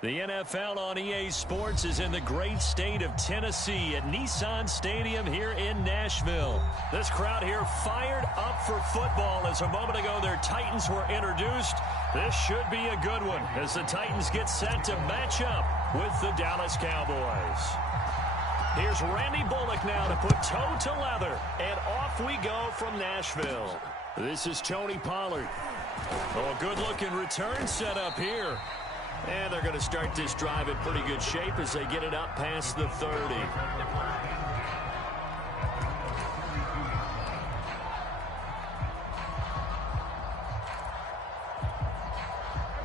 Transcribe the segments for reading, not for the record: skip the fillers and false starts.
The NFL on EA Sports is in the great state of Tennessee at Nissan Stadium here in Nashville. This crowd here fired up for football as a moment ago their Titans were introduced. This should be a good one as the Titans get set to match up with the Dallas Cowboys. Here's Randy Bullock now to put toe to leather, and off we go from Nashville. This is Tony Pollard. Oh, a good-looking return set up here. And they're going to start this drive in pretty good shape as they get it up past the 30.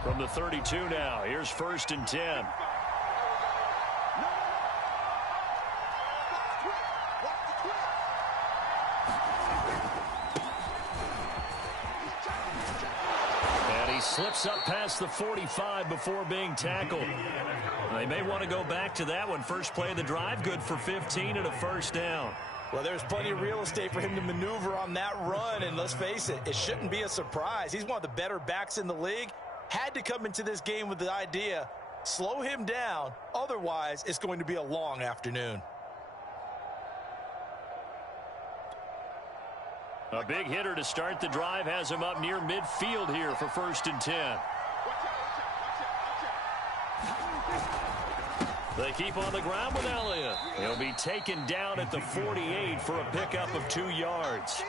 From the 32 now, here's 1st and 10. Slips up past the 45 before being tackled. They may want to go back to that one. First play of the drive, good for 15 and a 1st down. Well, there's plenty of real estate for him to maneuver on that run, and let's face it, it shouldn't be a surprise. He's one of the better backs in the league. Had to come into this game with the idea, slow him down, otherwise it's going to be a long afternoon. A big hitter to start the drive has him up near midfield here for 1st and 10. They keep on the ground with Elliott. He'll be taken down at the 48 for a pickup of 2 yards.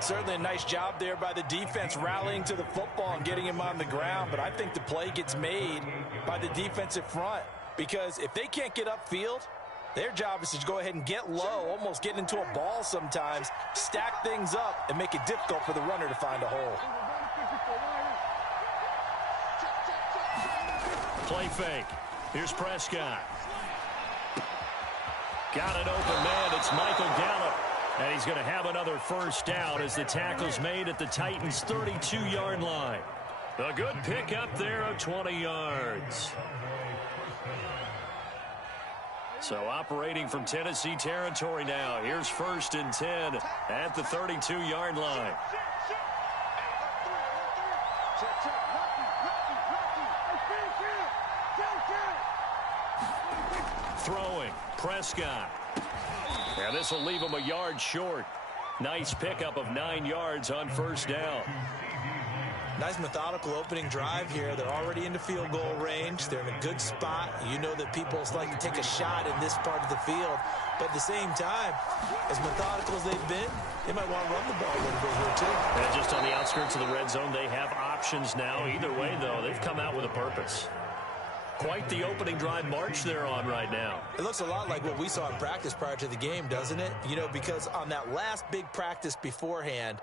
Certainly a nice job there by the defense rallying to the football and getting him on the ground, but I think the play gets made by the defensive front because if they can't get upfield, their job is to go ahead and get low, almost get into a ball sometimes, stack things up, and make it difficult for the runner to find a hole. Play fake. Here's Prescott. Got an open man. It's Michael Gallup. And he's going to have another 1st down as the tackle's made at the Titans' 32-yard line. A good pickup there of 20 yards. So operating from Tennessee territory now. Here's 1st and 10 at the 32-yard line. Throwing, Prescott. And this will leave him a yard short. Nice pickup of 9 yards on 1st down. Nice methodical opening drive here. They're already into field goal range. They're in a good spot. You know that people like to take a shot in this part of the field. But at the same time, as methodical as they've been, they might want to run the ball a little bit here too. And just on the outskirts of the red zone, they have options now. Either way, though, they've come out with a purpose. Quite the opening drive march they're on right now. It looks a lot like what we saw in practice prior to the game, doesn't it? You know, because on that last big practice beforehand,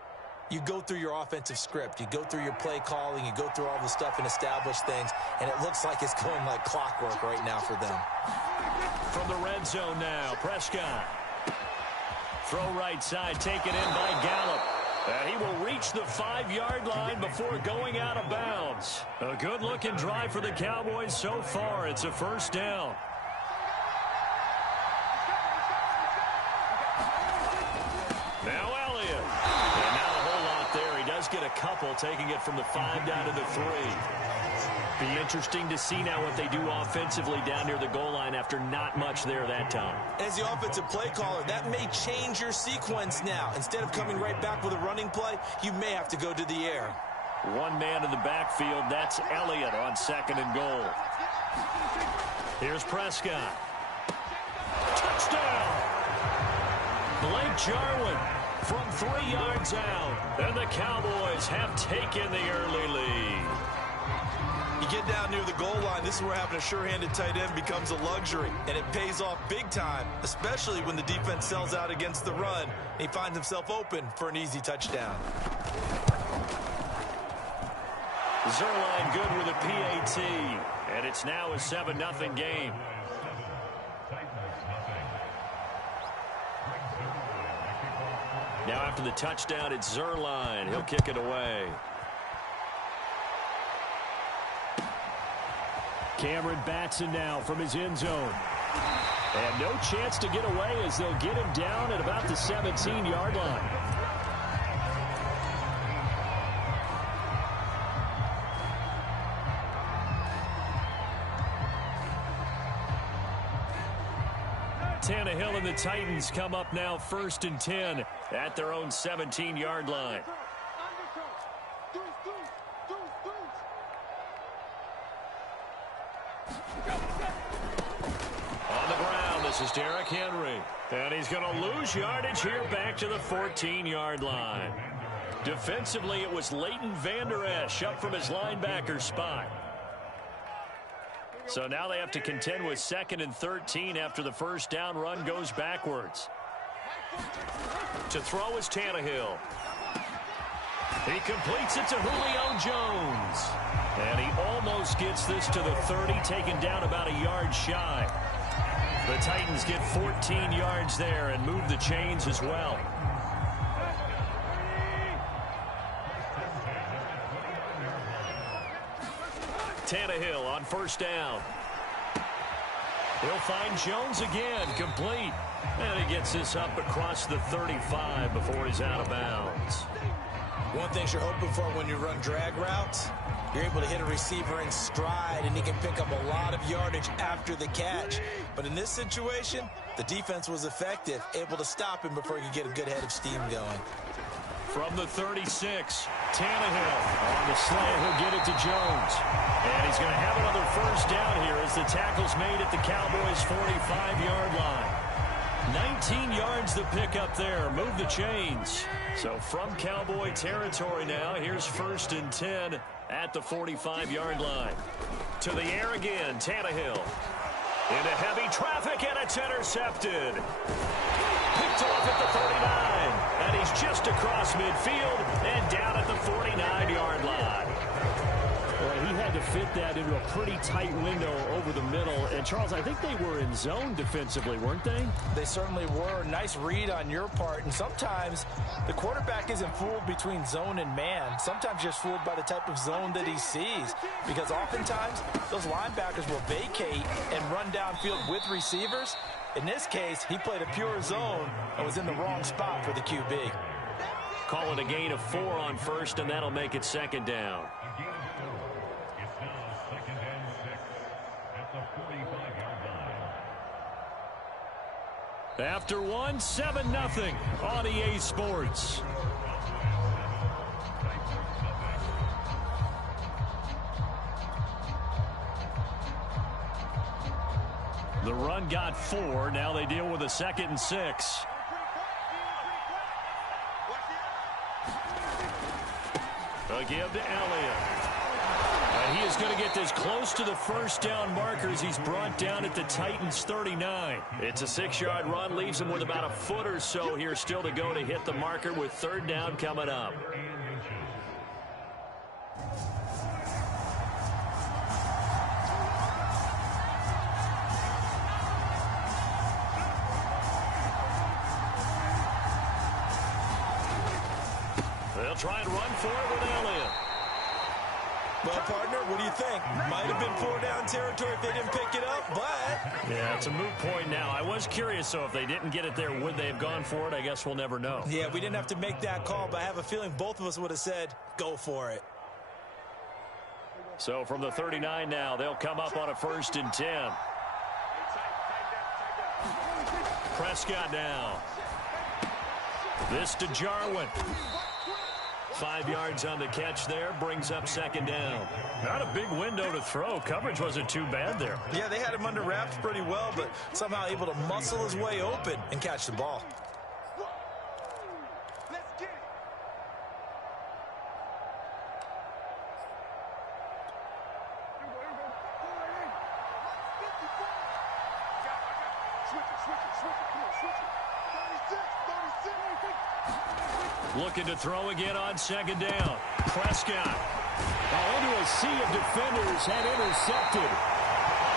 you go through your offensive script. You go through your play calling. You go through all the stuff and establish things. And it looks like it's going like clockwork right now for them. From the red zone now, Prescott. Throw right side, taken in by Gallup. And he will reach the 5-yard line before going out of bounds. A good-looking drive for the Cowboys so far. It's a 1st down. Now Elliott. And not a whole lot there. He does get a couple, taking it from the 5 down to the 3. Be interesting to see now what they do offensively down near the goal line after not much there that time. As the offensive play caller, that may change your sequence now. Instead of coming right back with a running play, you may have to go to the air. One man in the backfield. That's Elliott on 2nd and goal. Here's Prescott. Touchdown! Blake Jarwin from 3 yards out. And the Cowboys have taken the early lead. You get down near the goal line, this is where having a sure-handed tight end becomes a luxury, and it pays off big time, especially when the defense sells out against the run. He finds himself open for an easy touchdown. Zerline good with a PAT, and it's now a 7-0 game. Now after the touchdown, it's Zerline. He'll kick it away. Cameron Batson now from his end zone. And no chance to get away as they'll get him down at about the 17-yard line. Tannehill and the Titans come up now 1st and 10 at their own 17-yard line. On the ground, this is Derrick Henry. And he's going to lose yardage here back to the 14-yard line. Defensively, it was Leighton Vander Esch up from his linebacker spot. So now they have to contend with 2nd and 13 after the first down run goes backwards. To throw is Tannehill. He completes it to Julio Jones. And he almost gets this to the 30, taken down about a yard shy. The Titans get 14 yards there and move the chains as well. Tannehill on first down. He'll find Jones again, complete. And he gets this up across the 35 before he's out of bounds. One thing you're hoping for when you run drag routes, you're able to hit a receiver in stride, and he can pick up a lot of yardage after the catch. But in this situation, the defense was effective, able to stop him before he could get a good head of steam going. From the 36, Tannehill on the slant. He'll get it to Jones. And he's going to have another first down here as the tackle's made at the Cowboys' 45-yard line. 19 yards to pick up there. Move the chains. So from Cowboy territory now, here's 1st and 10 at the 45-yard line. To the air again, Tannehill. Into heavy traffic, and it's intercepted. Picked off at the 39. And he's just across midfield and down at the 49-yard line. Well, he had to fit that into a pretty tight window over the middle. And, Charles, I think they were in zone defensively, weren't they? They certainly were. Nice read on your part. And sometimes the quarterback isn't fooled between zone and man. Sometimes just fooled by the type of zone that he sees. Because oftentimes those linebackers will vacate and run downfield with receivers. In this case, he played a pure zone and was in the wrong spot for the QB. Call it a gain of 4 on first, and that'll make it 2nd down. After one, 7-0 on EA Sports. The run got 4. Now they deal with a 2nd and 6. A give to Elliott. And he is going to get this close to the first down markers. He's brought down at the Titans' 39. It's a 6-yard run, leaves him with about a foot or so here still to go to hit the marker with 3rd down coming up. They'll try and run for it with Elliott. Well, partner, what do you think? Might have been 4-down territory if they didn't pick it up, but... Yeah, it's a moot point now. I was curious, so if they didn't get it there, would they have gone for it? I guess we'll never know. Yeah, we didn't have to make that call, but I have a feeling both of us would have said, go for it. So from the 39 now, they'll come up on a 1st and 10. Prescott now. This to Jarwin. 5 yards on the catch there, brings up 2nd down. Not a big window to throw. Coverage wasn't too bad there. Yeah, they had him under wraps pretty well, but somehow able to muscle his way open and catch the ball. Looking to throw again on 2nd down. Prescott. Into a sea of defenders and intercepted.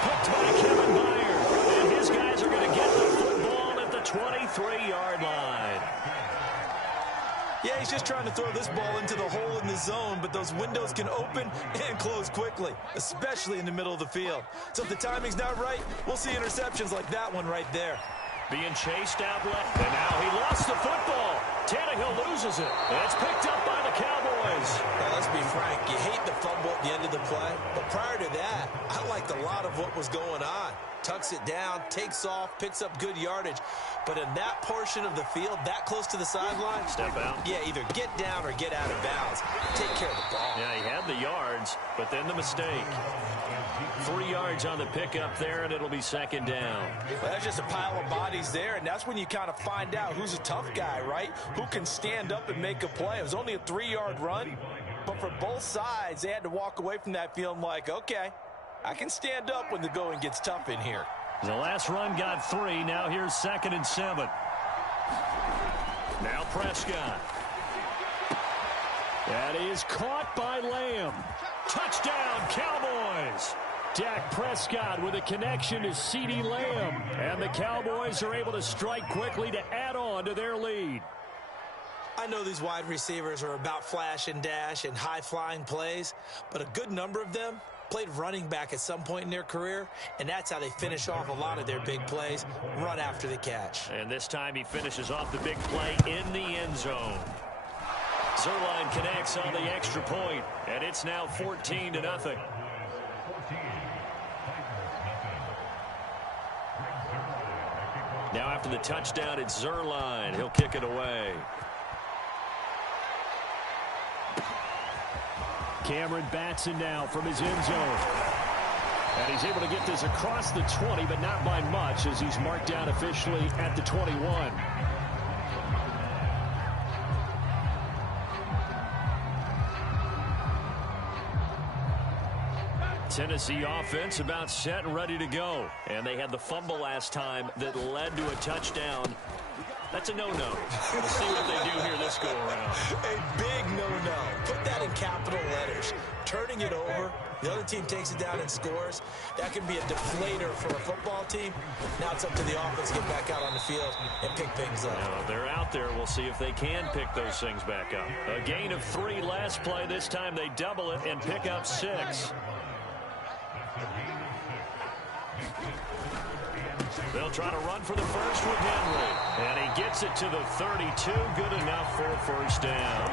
Picked by Kevin Byard. And his guys are going to get the football at the 23-yard line. Yeah, he's just trying to throw this ball into the hole in the zone, but those windows can open and close quickly, especially in the middle of the field. So if the timing's not right, we'll see interceptions like that one right there. Being chased out left. And now he lost the football. Tannehill loses it. It's picked up by the Cowboys. Now, let's be frank. You hate the fumble at the end of the play. But prior to that, I liked a lot of what was going on. Tucks it down, takes off, picks up good yardage. But in that portion of the field, that close to the sideline, step out. Yeah, either get down or get out of bounds. Take care of the ball. Yeah, he had the yards, but then the mistake. 3 yards on the pickup there, and it'll be second down. Well, that's just a pile of bodies there, and that's when you kind of find out who's a tough guy, right? Who can stand up and make a play. It was only a 3-yard run, but for both sides, they had to walk away from that feeling like, okay, I can stand up when the going gets tough in here. The last run got 3. Now here's 2nd and 7. Now Prescott. That is caught by Lamb. Touchdown, Cowboys. Dak Prescott with a connection to CeeDee Lamb. And the Cowboys are able to strike quickly to add on to their lead. I know these wide receivers are about flash and dash and high-flying plays, but a good number of them played running back at some point in their career, and that's how they finish off a lot of their big plays, run after the catch. And this time he finishes off the big play in the end zone. Zuerlein connects on the extra point, and it's now 14-0. Now after the touchdown, it's Zuerlein. He'll kick it away. Cameron Batson now from his end zone. And he's able to get this across the 20, but not by much, as he's marked down officially at the 21. Tennessee offense about set and ready to go. And they had the fumble last time that led to a touchdown. That's a no-no. We'll see what they do here this go-around. A big no-no. Put that in capital letters. Turning it over, the other team takes it down and scores. That can be a deflator for a football team. Now it's up to the offense to get back out on the field and pick things up. Now, they're out there. We'll see if they can pick those things back up. A gain of 3 last play. This time they double it and pick up 6. They'll try to run for the first with Henry. And he gets it to the 32. Good enough for a first down.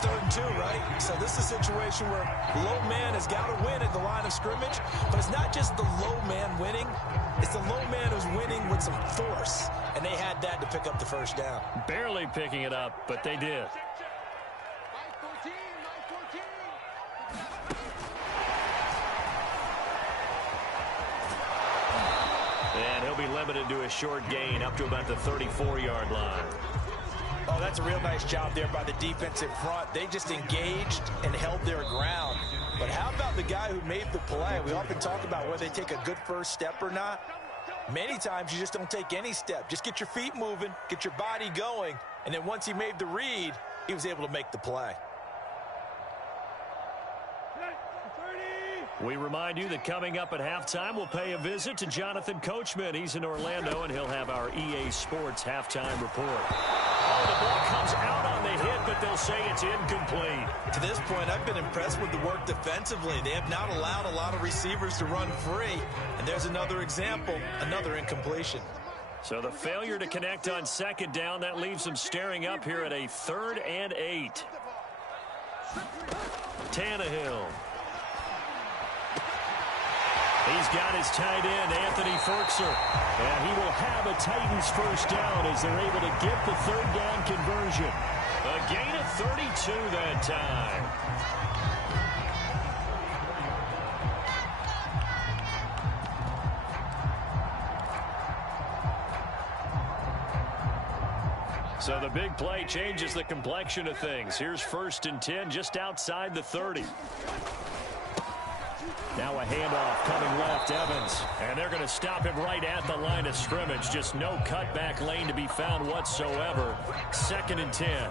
3rd and 2, right? So this is a situation where low man has got to win at the line of scrimmage. But it's not just the low man winning. It's the low man who's winning with some force. And they had that to pick up the first down. Barely picking it up, but they did. And he'll be limited to a short gain up to about the 34-yard line. Oh, that's a real nice job there by the defensive front. They just engaged and held their ground. But how about the guy who made the play? We often talk about whether they take a good first step or not. Many times you just don't take any step. Just get your feet moving, get your body going, and then once he made the read, he was able to make the play. We remind you that coming up at halftime, we'll pay a visit to Jonathan Coachman. He's in Orlando, and he'll have our EA Sports halftime report. Oh, the ball comes out on the hit, but they'll say it's incomplete. To this point, I've been impressed with the work defensively. They have not allowed a lot of receivers to run free. And there's another example, another incompletion. So the failure to connect on 2nd down, that leaves them staring up here at a 3rd and 8. Tannehill. He's got his tight end, Anthony Ferkser. And he will have a Titans first down as they're able to get the 3rd down conversion. A gain of 32 that time. So the big play changes the complexion of things. Here's 1st and 10 just outside the 30. Now a handoff coming left, Evans. And they're going to stop him right at the line of scrimmage. Just no cutback lane to be found whatsoever. 2nd and 10.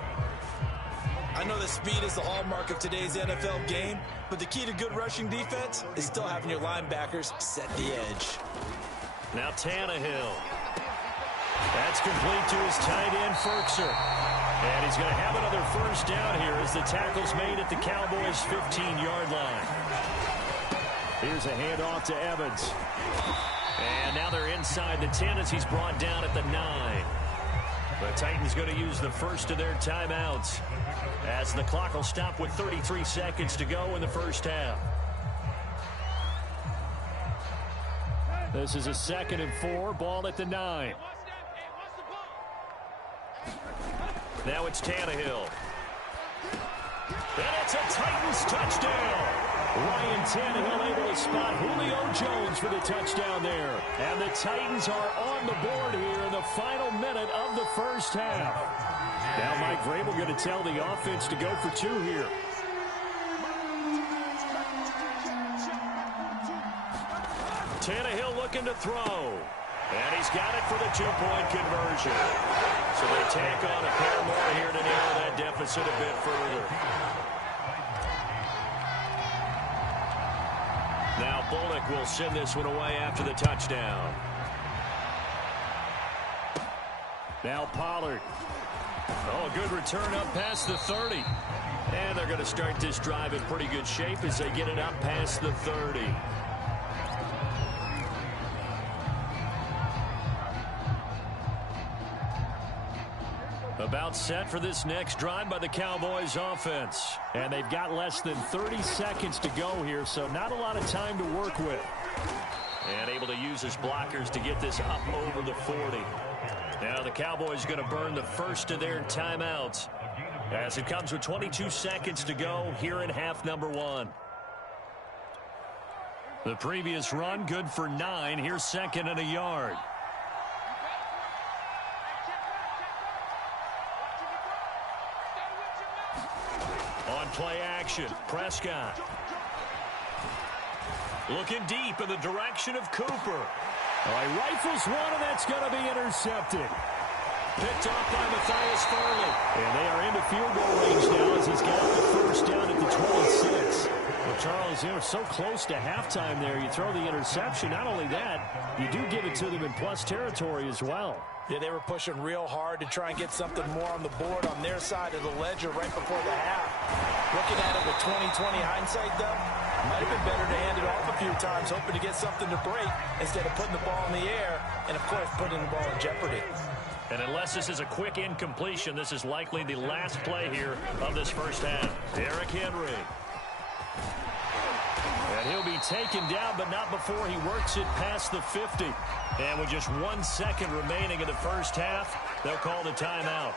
I know that speed is the hallmark of today's NFL game, but the key to good rushing defense is still having your linebackers set the edge. Now Tannehill. That's complete to his tight end, Ferkser. And he's going to have another first down here as the tackle's made at the Cowboys' 15-yard line. Here's a handoff to Evans. And now they're inside the 10 as he's brought down at the 9. The Titans Titans going to use the first of their timeouts as the clock will stop with 33 seconds to go in the first half. This is a 2nd and 4, ball at the 9. Now it's Tannehill. And it's a Titans touchdown. Ryan Tannehill able to spot Julio Jones for the touchdown there. And the Titans are on the board here in the final minute of the first half. Now Mike Vrabel going to tell the offense to go for 2 here. Tannehill looking to throw. And he's got it for the 2-point conversion. So they tack on a pair more here to narrow that deficit a bit further. Now Bullock will send this one away after the touchdown. Now Pollard. Oh, good return up past the 30. And they're going to start this drive in pretty good shape as they get it up past the 30. About set for this next drive by the Cowboys offense. And they've got less than 30 seconds to go here, so not a lot of time to work with. And able to use his blockers to get this up over the 40. Now the Cowboys going to burn the first of their timeouts as it comes with 22 seconds to go here in half number 1. The previous run good for 9. Here's 2nd and a yard. On play action, Prescott. Looking deep in the direction of Cooper. He rifles one, and that's going to be intercepted. Picked off by Matthias Farley. And they are into field goal range now as he's got the first down at the 26. Well, Charles, they were so close to halftime there. You throw the interception. Not only that, you do give it to them in plus territory as well. Yeah, they were pushing real hard to try and get something more on the board on their side of the ledger right before the half. Looking at it with 20/20 hindsight, though, might have been better to hand it off a few times, hoping to get something to break instead of putting the ball in the air and, of course, putting the ball in jeopardy. And unless this is a quick incompletion, this is likely the last play here of this first half. Derrick Henry. And he'll be taken down, but not before he works it past the 50. And with just 1 second remaining in the first half, they'll call the timeout.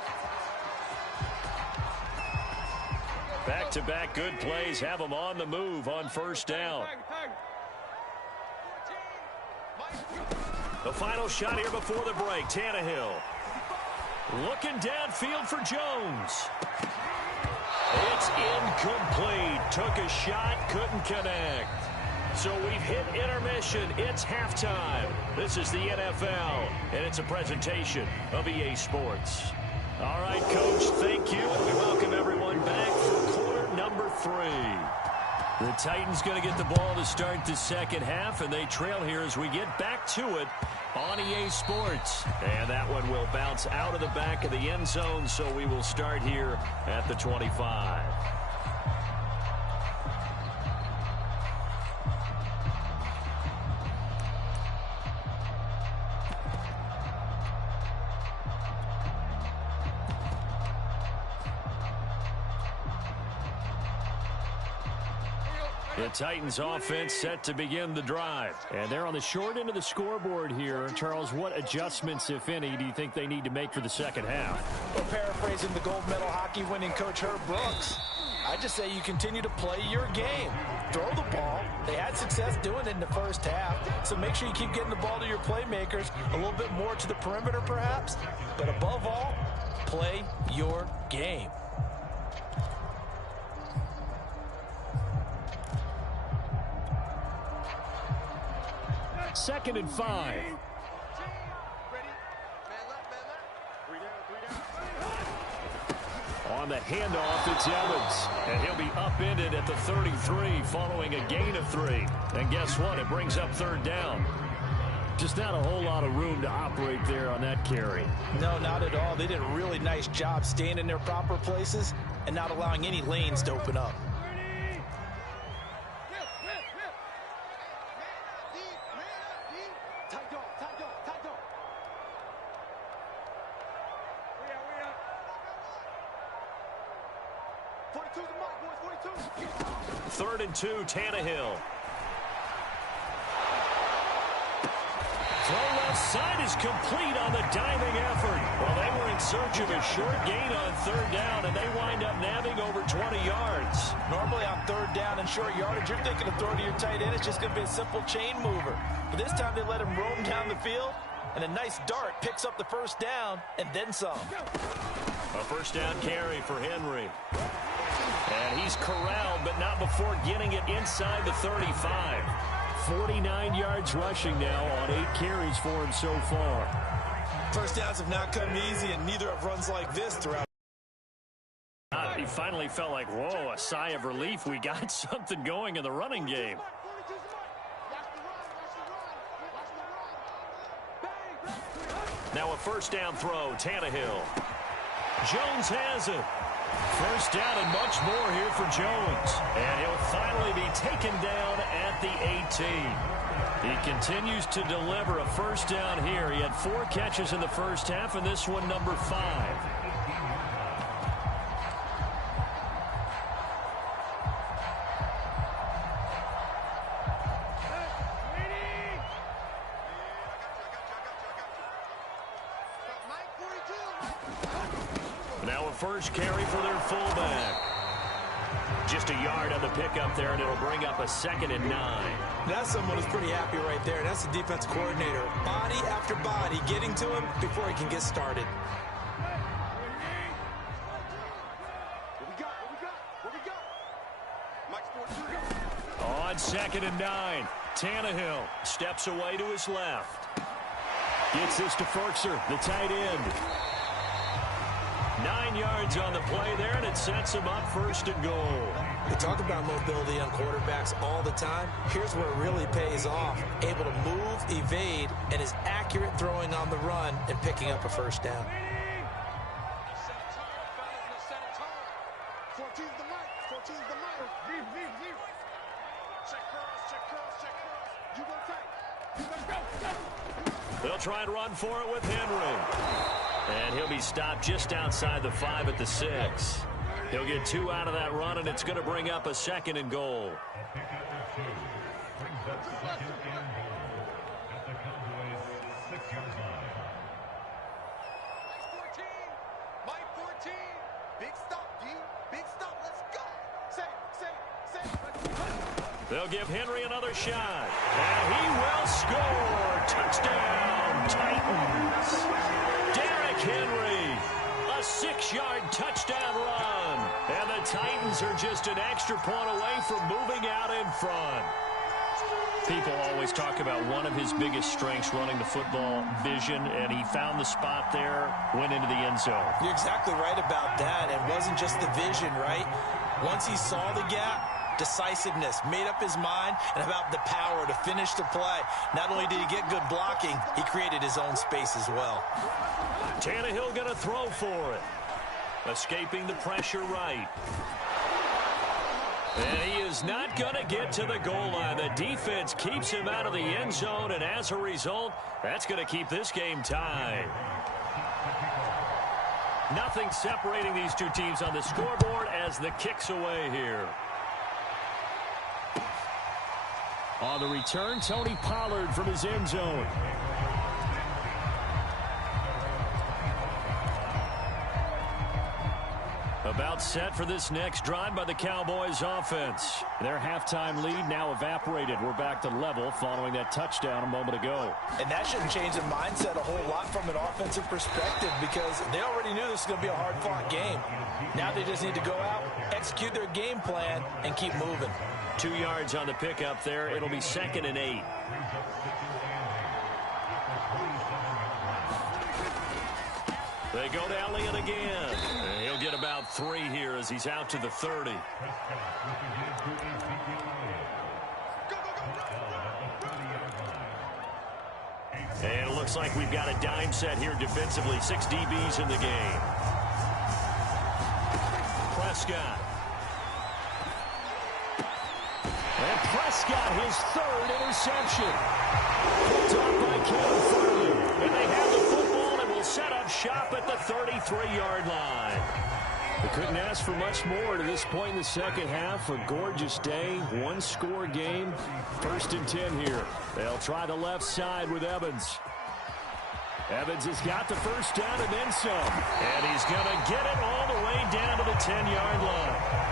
Back-to-back good plays have them on the move on first down. The final shot here before the break, Tannehill. Looking downfield for Jones. It's incomplete. Took a shot, couldn't connect. So we've hit intermission. It's halftime. This is the NFL, and it's a presentation of EA Sports. All right, Coach, thank you, and we welcome everyone back for quarter number 3. The Titans going to get the ball to start the second half, and they trail here as we get back to it on EA Sports. And that one will bounce out of the back of the end zone, so we will start here at the 25. The Titans offense set to begin the drive. And they're on the short end of the scoreboard here. Charles, what adjustments, if any, do you think they need to make for the second half? Well, paraphrasing the gold medal hockey winning coach Herb Brooks, I just say you continue to play your game. Throw the ball. They had success doing it in the first half. So make sure you keep getting the ball to your playmakers, a little bit more to the perimeter perhaps. But above all, play your game. Second and 5. On the handoff, it's Evans. And he'll be upended at the 33 following a gain of 3. And guess what? It brings up third down. Just not a whole lot of room to operate there on that carry. No, not at all. They did a really nice job staying in their proper places and not allowing any lanes to open up. Third and 2, Tannehill. Throw left side is complete on the diving effort. Well, they were in search of a short gain on third down, and they wind up nabbing over 20 yards. Normally on third down and short yardage, you're thinking of throwing to your tight end. It's just going to be a simple chain mover. But this time they let him roam down the field, and a nice dart picks up the first down and then some. A first down carry for Henry. And he's corralled, but not before getting it inside the 35. 49 yards rushing now on 8 carries for him so far. First downs have not come easy, and neither have runs like this throughout. He finally felt like, whoa, a sigh of relief. We got something going in the running game. Now a first down throw, Tannehill. Jones has it. First down and much more here for Jones. And he'll finally be taken down at the 18. He continues to deliver a first down here. He had 4 catches in the first half, and this one number 5. Now a first carry for their fullback. Just a yard on the pickup there, and it'll bring up a 2nd and 9. That's someone who's pretty happy right there. That's the defense coordinator. Body after body getting to him before he can get started. On 2nd and 9, Tannehill steps away to his left. Gets this to Firkser, the tight end. 9 yards on the play there, and it sets him up 1st and goal. We talk about mobility on quarterbacks all the time. Here's where it really pays off. Able to move, evade, and is accurate throwing on the run and picking up a first down. They'll try and run for it with Henry. And he'll be stopped just outside the 5 at the 6. He'll get 2 out of that run, and it's going to bring up a 2nd and goal. They'll give Henry another shot. And he will score. Touchdown, Titans. Henry, a 6-yard touchdown run. And the Titans are just an extra point away from moving out in front. People always talk about one of his biggest strengths running the football, vision, and he found the spot there, went into the end zone. You're exactly right about that. It wasn't just the vision, right? Once he saw the gap, decisiveness, made up his mind, and about the power to finish the play. Not only did he get good blocking, he created his own space as well. Tannehill going to throw for it. Escaping the pressure right. And he is not going to get to the goal line. The defense keeps him out of the end zone, and as a result, that's going to keep this game tied. Nothing separating these two teams on the scoreboard as the kick's away here. On the return, Tony Pollard from his end zone. About set for this next drive by the Cowboys offense. Their halftime lead now evaporated. We're back to level following that touchdown a moment ago. And that shouldn't change the mindset a whole lot from an offensive perspective because they already knew this was going to be a hard-fought game. Now they just need to go out, execute their game plan, and keep moving. 2 yards on the pickup there. It'll be 2nd and 8. They go to Elliott again. And he'll get about 3 here as he's out to the 30. And it looks like we've got a dime set here defensively. 6 DBs in the game. Prescott. And Prescott, his 3rd interception. Picked off by Kevin Farley. And they have the football and will set up shop at the 33-yard line. They couldn't ask for much more to this point in the second half. A gorgeous day, one-score game. 1st and 10 here. They'll try the left side with Evans. Evans has got the first down and then some. And he's going to get it all the way down to the 10-yard line.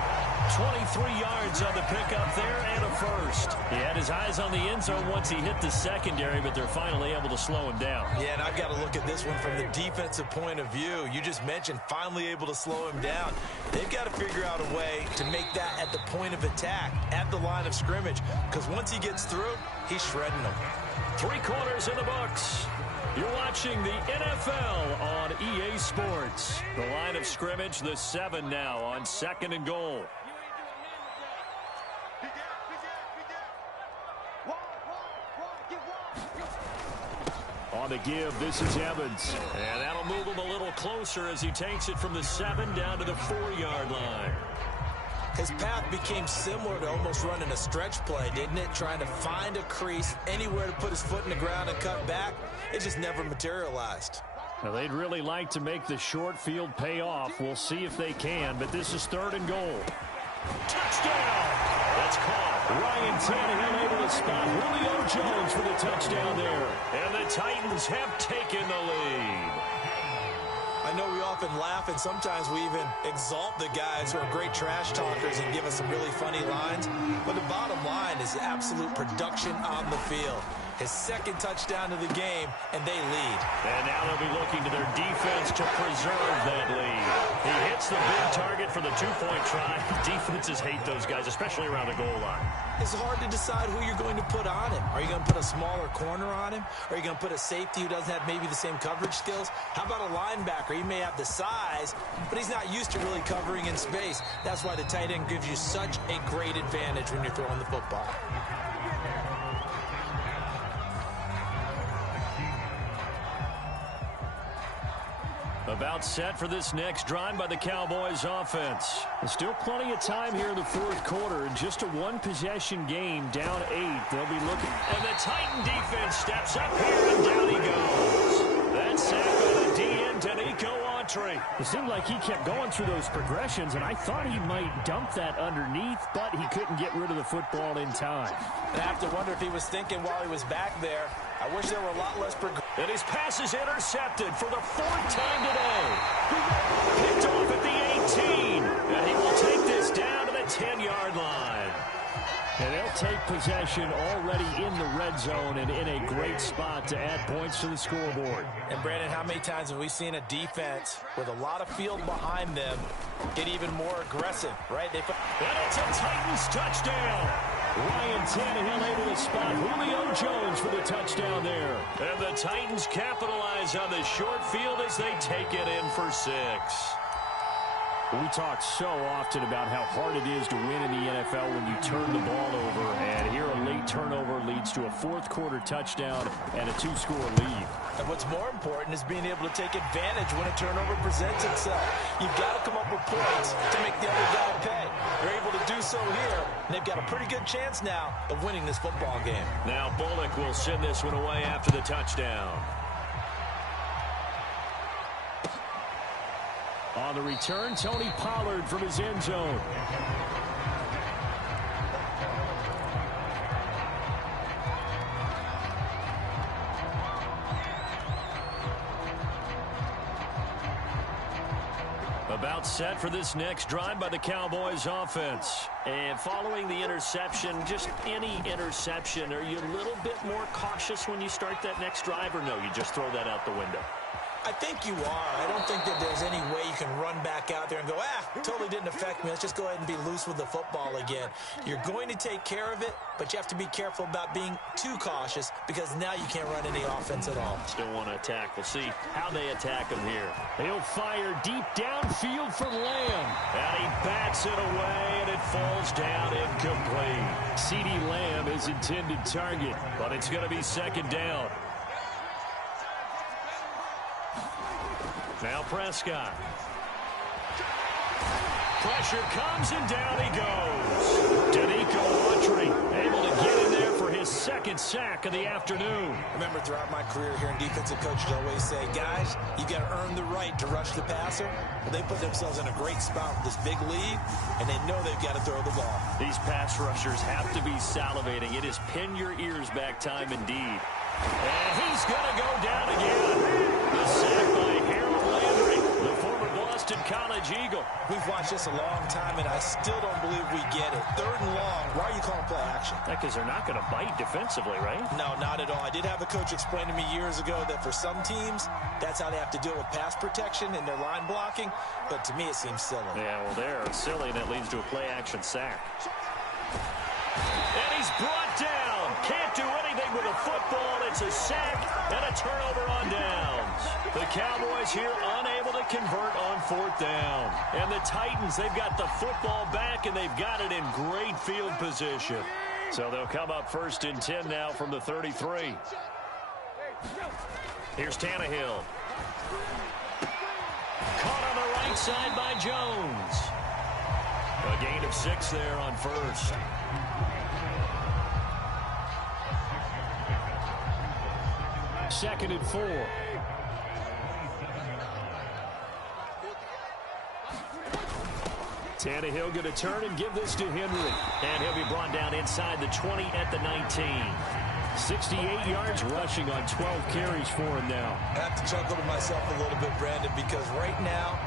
23 yards on the pickup there and a first. He had his eyes on the end zone once he hit the secondary, but they're finally able to slow him down. Yeah, and I've got to look at this one from the defensive point of view. You just mentioned finally able to slow him down. They've got to figure out a way to make that at the point of attack, at the line of scrimmage, because once he gets through, he's shredding them. 3 quarters in the books. You're watching the NFL on EA Sports. The line of scrimmage, the 7 now on 2nd and goal. On the give, this is Evans. And that'll move him a little closer as he takes it from the 7 down to the 4-yard line. His path became similar to almost running a stretch play, didn't it? Trying to find a crease, anywhere to put his foot in the ground and cut back. It just never materialized. Now, they'd really like to make the short field pay off. We'll see if they can, but this is 3rd and goal. Touchdown! That's caught. Ryan Tannehill able to spot Julio Jones for the touchdown there. And the Titans have taken the lead. I know we often laugh, and sometimes we even exalt the guys who are great trash talkers and give us some really funny lines. But the bottom line is absolute production on the field. His 2nd touchdown of the game, and they lead. And now they'll be looking to their defense to preserve that lead. He hits the big target for the 2-point try. Defenses hate those guys, especially around the goal line. It's hard to decide who you're going to put on him. Are you going to put a smaller corner on him? Are you going to put a safety who doesn't have maybe the same coverage skills? How about a linebacker? He may have the size, but he's not used to really covering in space. That's why the tight end gives you such a great advantage when you're throwing the football. About set for this next drive by the Cowboys offense. There's still plenty of time here in the 4th quarter. Just a 1-possession game, down 8. They'll be looking. And the Titan defense steps up here, and down he goes. That's sacked by the DN, Danico Autry. It seemed like he kept going through those progressions, and I thought he might dump that underneath, but he couldn't get rid of the football in time. I have to wonder if he was thinking while he was back there, I wish there were a lot less progression. And his pass is intercepted for the 4th time today. Picked off at the 18. And he will take this down to the 10-yard line. And they'll take possession already in the red zone and in a great spot to add points to the scoreboard. And, Brandon, how many times have we seen a defense with a lot of field behind them get even more aggressive, right? And it's a Titans touchdown. Ryan Tannehill able to spot Julio Jones for the touchdown there. And the Titans capitalize on the short field as they take it in for 6. We talk so often about how hard it is to win in the NFL when you turn the ball over. And here a late turnover leads to a 4th quarter touchdown and a 2-score lead. And what's more important is being able to take advantage when a turnover presents itself. You've got to come up with points to make the other guy pay. They're able to do so here, and they've got a pretty good chance now of winning this football game. Now Bullock will send this one away after the touchdown. On the return, Tony Pollard from his end zone. About set for this next drive by the Cowboys offense. And following the interception, just any interception, are you a little bit more cautious when you start that next drive, or no, you just throw that out the window? I think you are. I don't think that there's any way you can run back out there and go, totally didn't affect me. Let's just go ahead and be loose with the football again. You're going to take care of it, but you have to be careful about being too cautious because now you can't run any offense at all. Still want to attack. We'll see how they attack him here. They'll fire deep downfield for Lamb. And he bats it away, and it falls down incomplete. CeeDee Lamb is intended target, but it's going to be 2nd down. Now Prescott. Pressure comes, and down he goes. Danico Autry able to get in there for his his second sack of the afternoon. I remember throughout my career hearing defensive coaches always say, guys, you got to earn the right to rush the passer. Well, they put themselves in a great spot with this big lead, and they know they've got to throw the ball. These pass rushers have to be salivating. It is pin your ears back time indeed. And he's going to go down again. The sack by Harold Landry, the former Boston College Eagle. We've watched this a long time, and I still don't believe we get it. 3rd and long. Why are you calling play action? Because they're not going to bite defensively, right? No, not at all. I did have a coach explain to me years ago that for some teams, that's how they have to deal with pass protection and their line blocking. But to me, it seems silly. Yeah, well, they're silly, and it leads to a play action sack. And he's brought down. Can't do anything with a football. It's a sack and a turnover on downs. The Cowboys here unable to convert on 4th down. And the Titans, they've got the football back, and they've got it in great field position. So they'll come up 1st and 10 now from the 33. Here's Tannehill. Caught on the right side by Jones. A gain of 6 there on 1st. Second and 4. Tannehill going to turn and give this to Henry. And he'll be brought down inside the 20 at the 19. 68 yards rushing on 12 carries for him now. I have to chuckle to myself a little bit, Brandon, because right now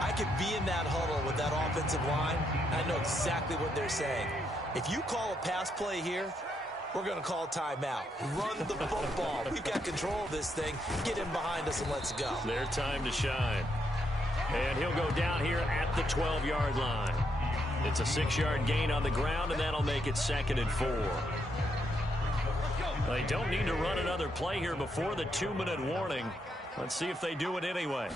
I could be in that huddle with that offensive line. I know exactly what they're saying. If you call a pass play here, we're going to call timeout. Run the football. We've got control of this thing. Get him behind us and let's go. Their time to shine. And he'll go down here at the 12-yard line. It's a 6-yard gain on the ground, and that'll make it 2nd and 4. They don't need to run another play here before the 2-minute warning. Let's see if they do it anyway.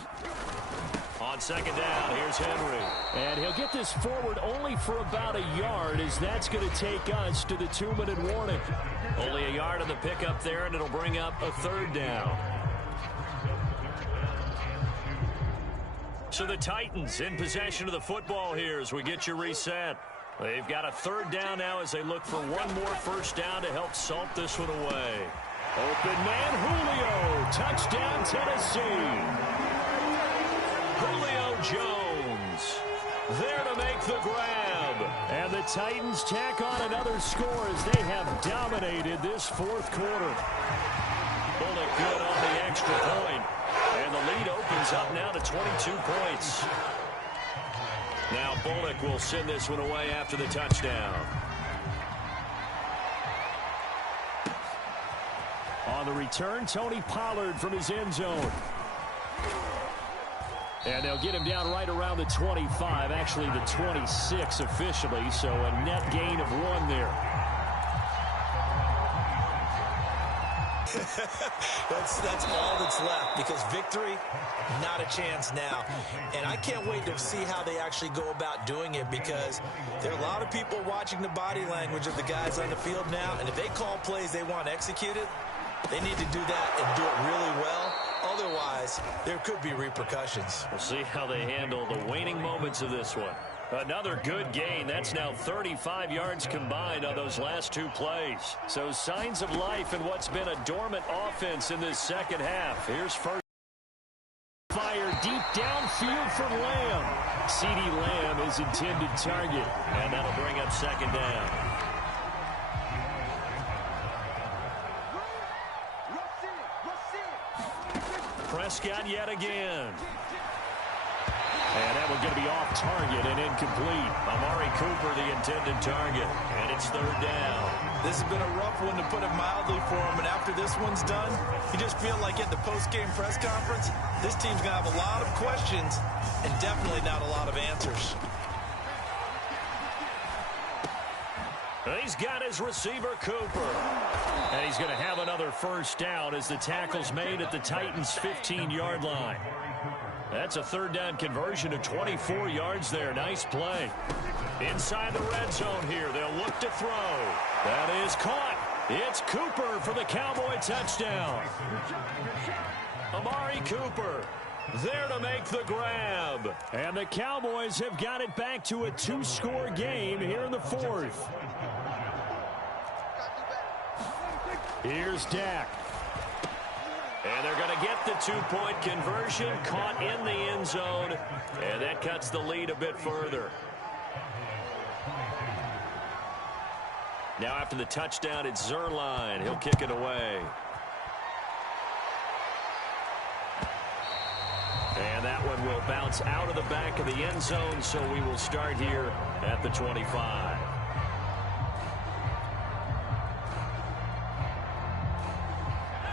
On 2nd down, here's Henry. And he'll get this forward only for about a yard, as that's going to take us to the 2-minute warning. Only a yard on the pickup there, and it'll bring up a 3rd down. So the Titans in possession of the football here as we get you reset. They've got a 3rd down now as they look for one more 1st down to help salt this one away. Open man, Julio. Touchdown, Tennessee. Julio Jones there to make the grab. And the Titans tack on another score as they have dominated this 4th quarter. Bullock good on the extra point. And the lead opens up now to 22 points. Now Bullock will send this one away after the touchdown. On the return, Tony Pollard from his end zone. And they'll get him down right around the 25, actually the 26 officially, so a net gain of 1 there. That's all that's left, because victory, not a chance now. And I can't wait to see how they actually go about doing it, because there are a lot of people watching the body language of the guys on the field now, and if they call plays they want executed, they need to do that and do it really well. Otherwise, there could be repercussions. We'll see how they handle the waning moments of this one. Another good gain. That's now 35 yards combined on those last 2 plays. So signs of life in what's been a dormant offense in this second half. Here's first fire deep downfield from Lamb. CeeDee Lamb is intended target, and that'll bring up 2nd down. Prescott yet again. And that one's going to be off target and incomplete. Amari Cooper, the intended target. And it's 3rd down. This has been a rough one, to put it mildly, for him. And after this one's done, you just feel like at the post-game press conference, this team's going to have a lot of questions and definitely not a lot of answers. He's got his receiver, Cooper. And he's going to have another 1st down as the tackle's made at the Titans' 15-yard line. That's a 3rd down conversion of 24 yards there. Nice play. Inside the red zone here. They'll look to throw. That is caught. It's Cooper for the Cowboy touchdown. Amari Cooper there to make the grab. And the Cowboys have got it back to a 2-score game here in the 4th. Here's Dak. And they're going to get the two-point conversion, caught in the end zone, and that cuts the lead a bit further. Now after the touchdown, it's Zerline. He'll kick it away. And that one will bounce out of the back of the end zone, so we will start here at the 25.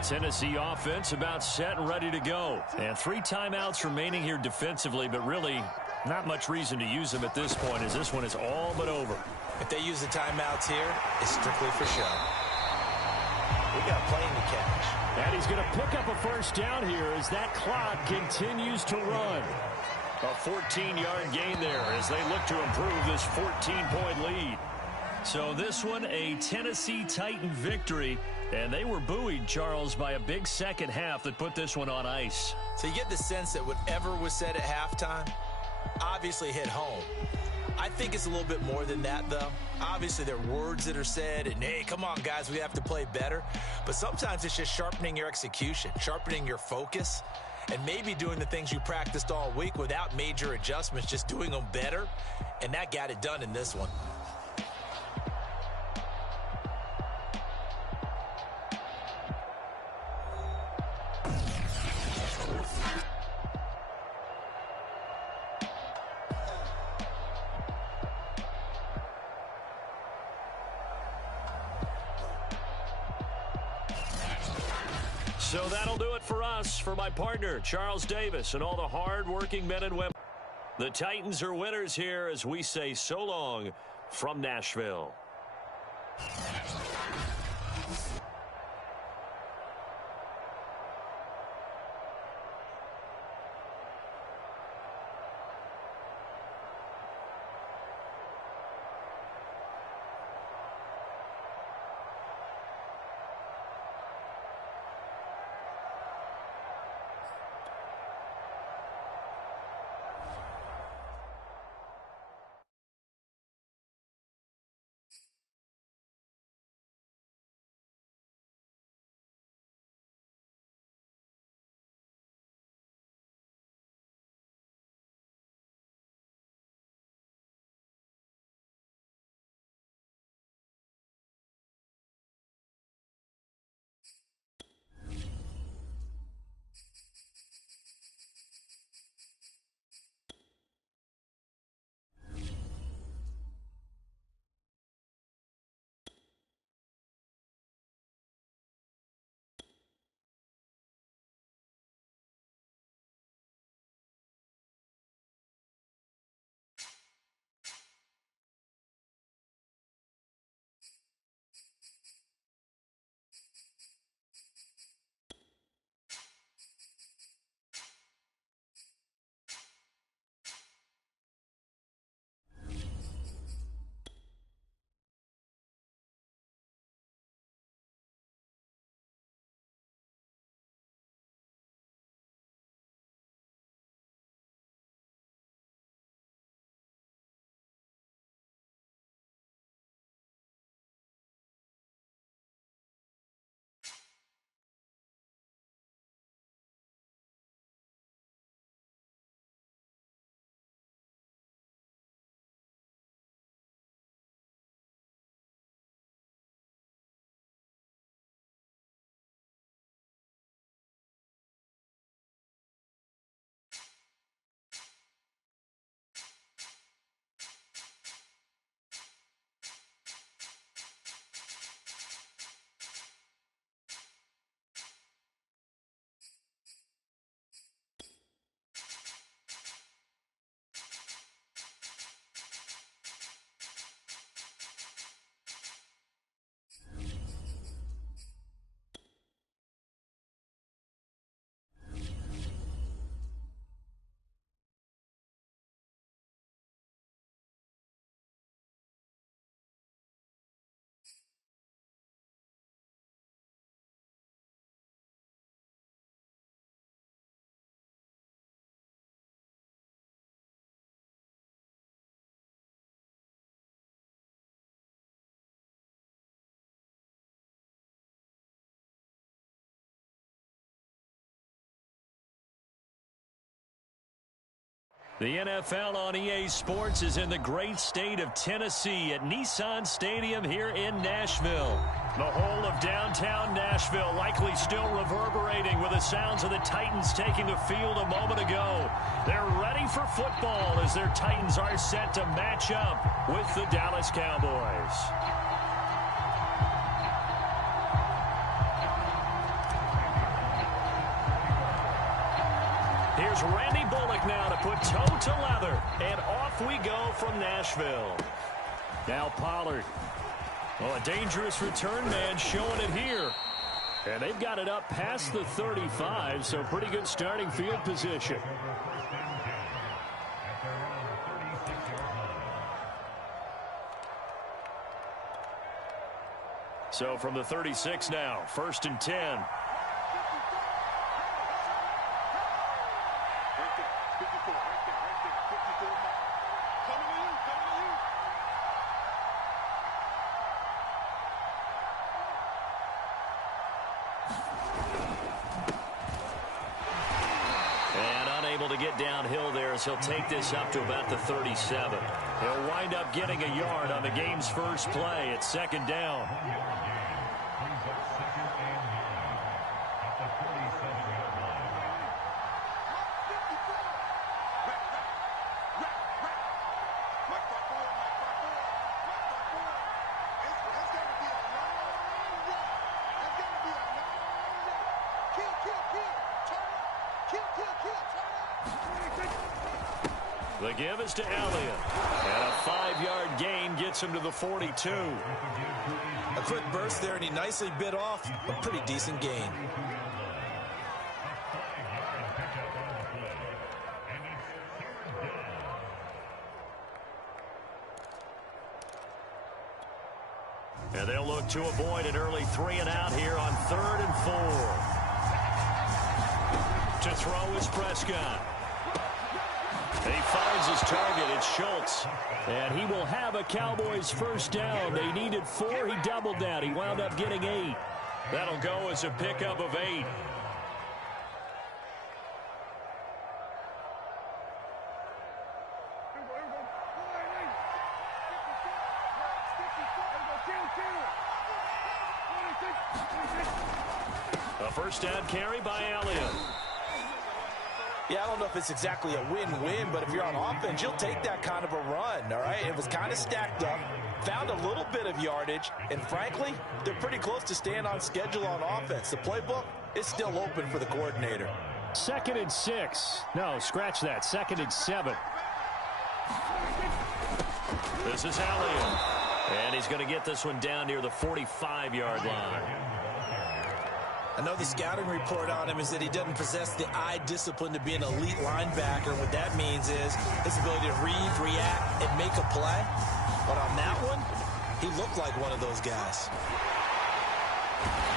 Tennessee offense about set and ready to go. And 3 timeouts remaining here defensively, but really not much reason to use them at this point, as this one is all but over. If they use the timeouts here, it's strictly for show. We got a plane to catch. And he's going to pick up a first down here as that clock continues to run. A 14-yard gain there as they look to improve this 14-point lead. So this one, a Tennessee Titan victory. And they were buoyed, Charles, by a big second half that put this one on ice. So you get the sense that whatever was said at halftime obviously hit home. I think it's a little bit more than that, though. Obviously, there are words that are said, and, hey, come on, guys, we have to play better. But sometimes it's just sharpening your execution, sharpening your focus, and maybe doing the things you practiced all week without major adjustments, just doing them better. And that got it done in this one. So that'll do it for us. For my partner, Charles Davis, and all the hard-working men and women. The Titans are winners here as we say so long from Nashville. The NFL on EA Sports is in the great state of Tennessee at Nissan Stadium here in Nashville. The whole of downtown Nashville likely still reverberating with the sounds of the Titans taking the field a moment ago. They're ready for football as their Titans are set to match up with the Dallas Cowboys. Here's Randy Bullock now to put toe to leather. And off we go from Nashville. Now Pollard. Oh, a dangerous return man showing it here. And they've got it up past the 35, so pretty good starting field position. So from the 36 now, 1st and 10. To get downhill there as he'll take this up to about the 37. He'll wind up getting a yard on the game's first play at 2nd down. The give is to Elliott. And a 5-yard gain gets him to the 42. A quick burst there, and he nicely bit off a pretty decent gain. And they'll look to avoid an early 3-and-out here on 3rd and 4. To throw is Prescott. He finds his target. It's Schultz. And he will have a Cowboys first down. They needed 4. He doubled that. He wound up getting 8. That'll go as a pickup of 8. A first down carry by Elliott. Yeah, I don't know if it's exactly a win-win, but if you're on offense, you'll take that kind of a run, all right? It was kind of stacked up, found a little bit of yardage, and frankly, they're pretty close to staying on schedule on offense. The playbook is still open for the coordinator. 2nd and 6. No, scratch that. 2nd and 7. This is Elliott. And he's going to get this one down near the 45-yard line. I know the scouting report on him is that he doesn't possess the eye discipline to be an elite linebacker. What that means is his ability to read, react, and make a play. But on that one, he looked like one of those guys.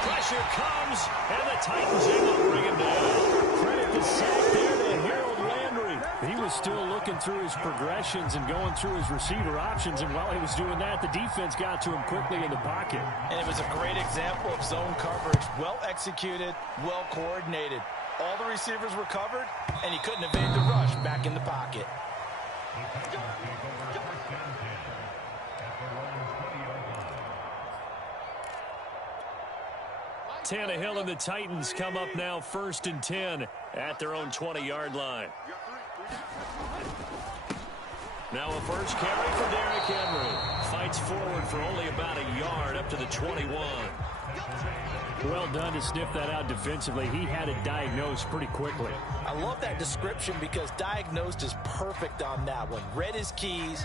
Pressure comes, and the Titans able to bring him down. Credit the sack there to Harold Landry. He was still looking through his progressions and going through his receiver options, and while he was doing that, the defense got to him quickly in the pocket. And it was a great example of zone coverage. Well executed, well coordinated. All the receivers were covered, and he couldn't evade the rush back in the pocket. Tannehill and the Titans come up now 1st and 10 at their own 20-yard line. Now a first carry for Derrick Henry. Fights forward for only about a yard up to the 21. Well done to sniff that out defensively. He had it diagnosed pretty quickly. I love that description because diagnosed is perfect on that one. Read his keys,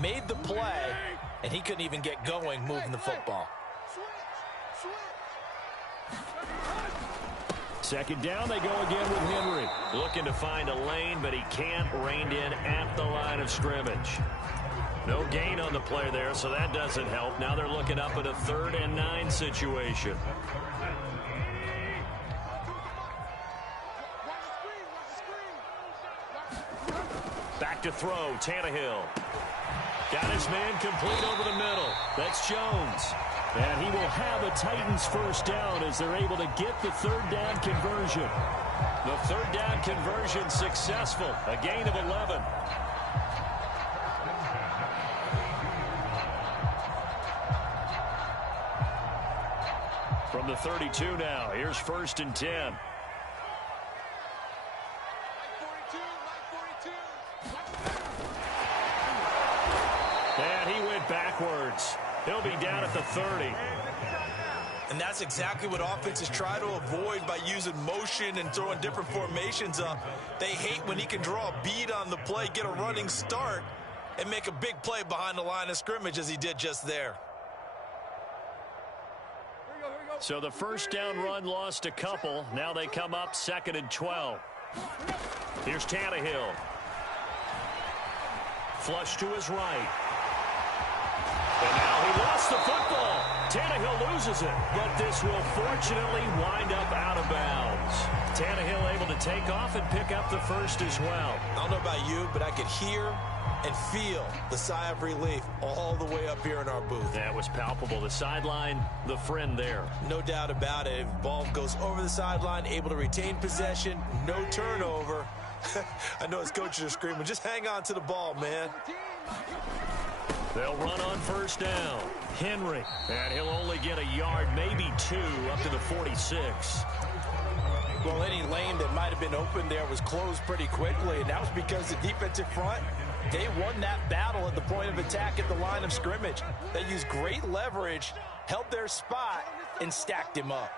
made the play, and he couldn't even get going moving the football. 2nd down, they go again with Henry. Looking to find a lane, but he can't. Reined in at the line of scrimmage. No gain on the play there, so that doesn't help. Now they're looking up at a 3rd and 9 situation. Back to throw, Tannehill. Got his man complete over the middle. That's Jones. And he will have a Titans first down as they're able to get the 3rd down conversion. The third down conversion successful. A gain of 11. From the 32 now, here's 1st and 10. And he went backwards. He'll be down at the 30. And that's exactly what offenses try to avoid by using motion and throwing different formations up. They hate when he can draw a bead on the play, get a running start, and make a big play behind the line of scrimmage as he did just there. So the first down run lost a couple. Now they come up 2nd and 12. Here's Tannehill. Flush to his right. And now he lost the football. Tannehill loses it, but this will fortunately wind up out of bounds. Tannehill able to take off and pick up the first as well. I don't know about you, but I could hear and feel the sigh of relief all the way up here in our booth. That was palpable. The sideline, the friend there. No doubt about it. If ball goes over the sideline, able to retain possession, no turnover. I know his coaches are screaming, just hang on to the ball, man. They'll run on 1st down. Henry. And he'll only get a yard, maybe 2, up to the 46. Well, any lane that might have been open there was closed pretty quickly, and that was because the defensive front, they won that battle at the point of attack at the line of scrimmage. They used great leverage, held their spot, and stacked him up.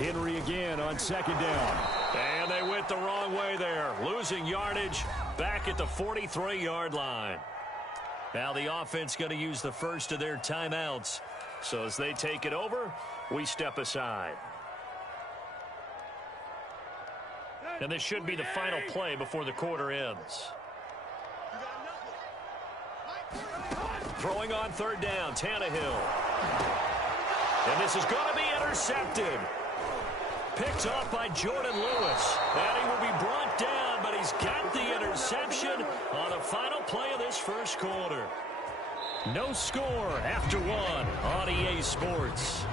Henry again on 2nd down. And they went the wrong way there. Losing yardage back at the 43-yard line. Now the offense going to use the first of their timeouts. So as they take it over, we step aside. And this should be the final play before the quarter ends. Throwing on 3rd down, Tannehill. And this is going to be intercepted. Picked off by Jordan Lewis. And he will be brought down, but he's got the interception on the final play of this first quarter. No score after 1 on EA Sports.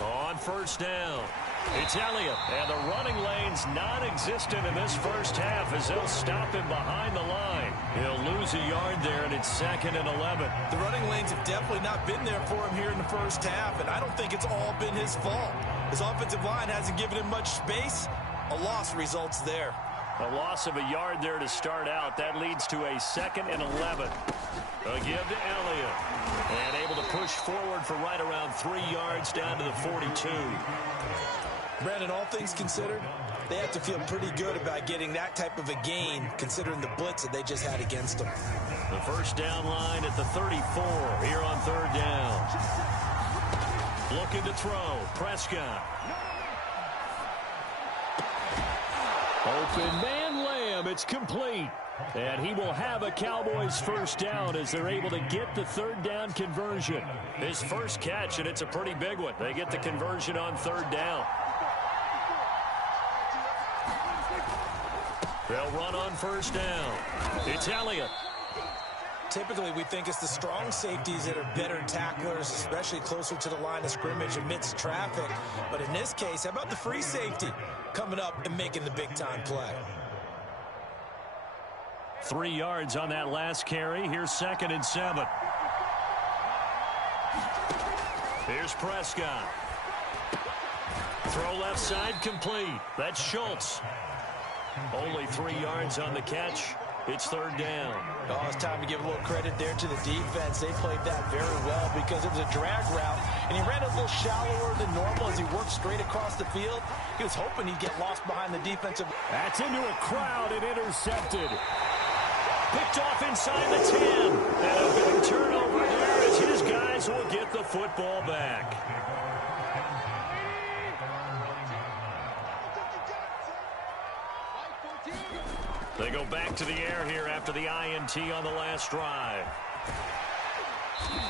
On 1st down, it's Elliott, and the running lane's non-existent in this first half as they'll stop him behind the line. He'll lose a yard there, and it's 2nd and 11. The running lanes have definitely not been there for him here in the first half, and I don't think it's all been his fault. His offensive line hasn't given him much space. A loss results there. A loss of a yard there to start out. That leads to a 2nd and 11. A give to Elliott. And able to push forward for right around 3 yards down to the 42. Brandon, all things considered, they have to feel pretty good about getting that type of a gain considering the blitz that they just had against them. The first down line at the 34 here on 3rd down. Looking to throw. Prescott. Open man Lamb. It's complete. And he will have a Cowboys first down as they're able to get the 3rd down conversion. His first catch, and it's a pretty big one. They get the conversion on 3rd down. They'll run on 1st down. It's Elliott. Typically, we think it's the strong safeties that are better tacklers, especially closer to the line of scrimmage amidst traffic. But in this case, how about the free safety coming up and making the big-time play? 3 yards on that last carry. Here's 2nd and 7. Here's Prescott. Throw left side complete. That's Schultz. Only 3 yards on the catch. It's 3rd down. Oh, it's time to give a little credit there to the defense. They played that very well because it was a drag route, and he ran a little shallower than normal as he worked straight across the field. He was hoping he'd get lost behind the defensive. That's into a crowd and intercepted. Picked off inside the 10. And a big turnover there as his guys will get the football back. They go back to the air here after the INT on the last drive.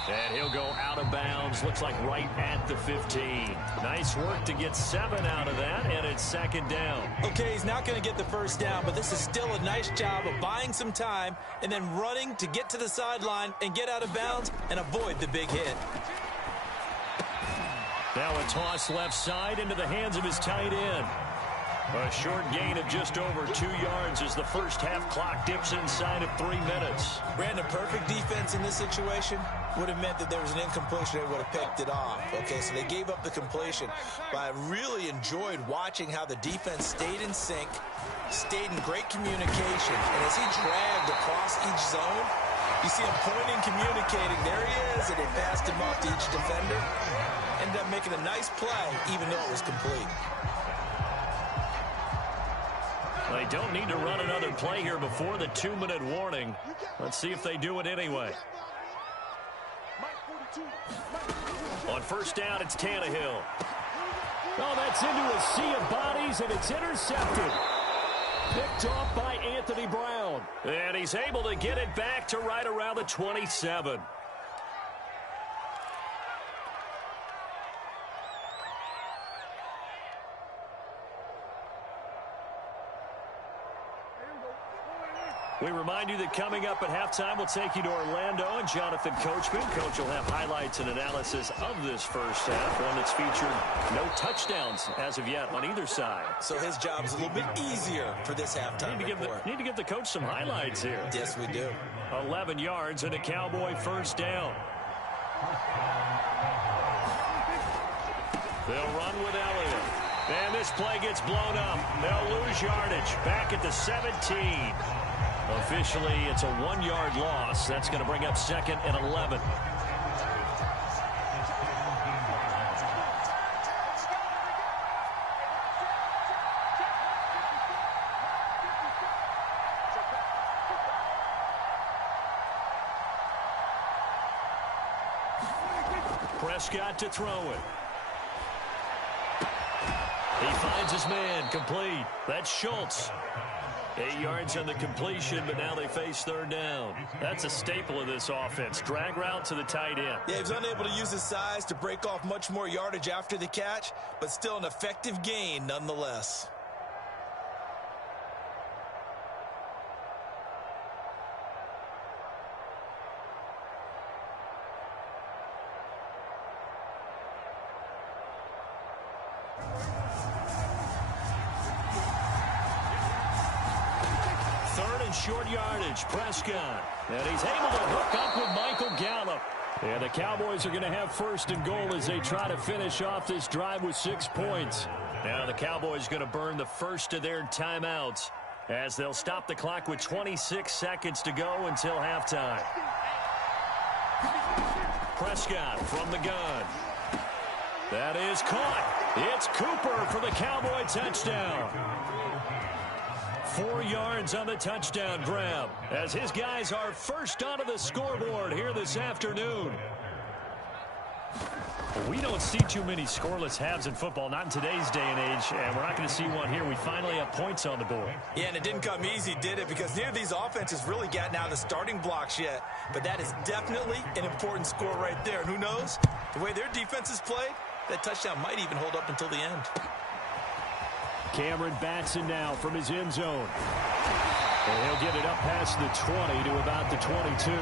And he'll go out of bounds. Looks like right at the 15. Nice work to get 7 out of that, and it's second down. Okay, he's not going to get the first down, but this is still a nice job of buying some time and then running to get to the sideline and get out of bounds and avoid the big hit. Now a toss left side into the hands of his tight end. A short gain of just over 2 yards as the first half clock dips inside of 3 minutes. Brandon, perfect defense in this situation would have meant that there was an incompletion. They would have picked it off. Okay, so they gave up the completion. But I really enjoyed watching how the defense stayed in sync, stayed in great communication. And as he dragged across each zone, you see him pointing, communicating. There he is, and they passed him off to each defender. Ended up making a nice play, even though it was complete. They don't need to run another play here before the 2-minute warning. Let's see if they do it anyway. On first down, it's Tannehill. Oh, that's into a sea of bodies, and it's intercepted. Picked off by Anthony Brown. And he's able to get it back to right around the 27. We remind you that coming up at halftime, we'll take you to Orlando and Jonathan Coachman. Coach will have highlights and analysis of this first half, one that's featured no touchdowns as of yet on either side. So his job is a little bit easier for this halftime report. Need to give the coach some highlights here. Yes, we do. 11 yards and a Cowboy first down. They'll run with Elliott. And this play gets blown up. They'll lose yardage. Back at the 17. Officially, it's a 1-yard loss. That's going to bring up 2nd and 11. Prescott to throw it. He finds his man, complete. That's Schultz. 8 yards on the completion, but now they face third down. That's a staple of this offense. Drag route to the tight end. Yeah, he was unable to use his size to break off much more yardage after the catch, but still an effective gain nonetheless. Short yardage, Prescott. And he's able to hook up with Michael Gallup. And the Cowboys are going to have first and goal as they try to finish off this drive with 6 points. Now the Cowboys going to burn the first of their timeouts as they'll stop the clock with 26 seconds to go until halftime. Prescott from the gun. That is caught. It's Cooper for the Cowboy touchdown. 4 yards on the touchdown grab as his guys are first onto the scoreboard here this afternoon. We don't see too many scoreless halves in football, not in today's day and age, and we're not going to see one here. We finally have points on the board. Yeah, and it didn't come easy, did it? Because neither of these offenses really gotten out of the starting blocks yet. But that is definitely an important score right there. And who knows? The way their defense is played, that touchdown might even hold up until the end. Cameron Batson now from his end zone. And he'll get it up past the 20 to about the 22.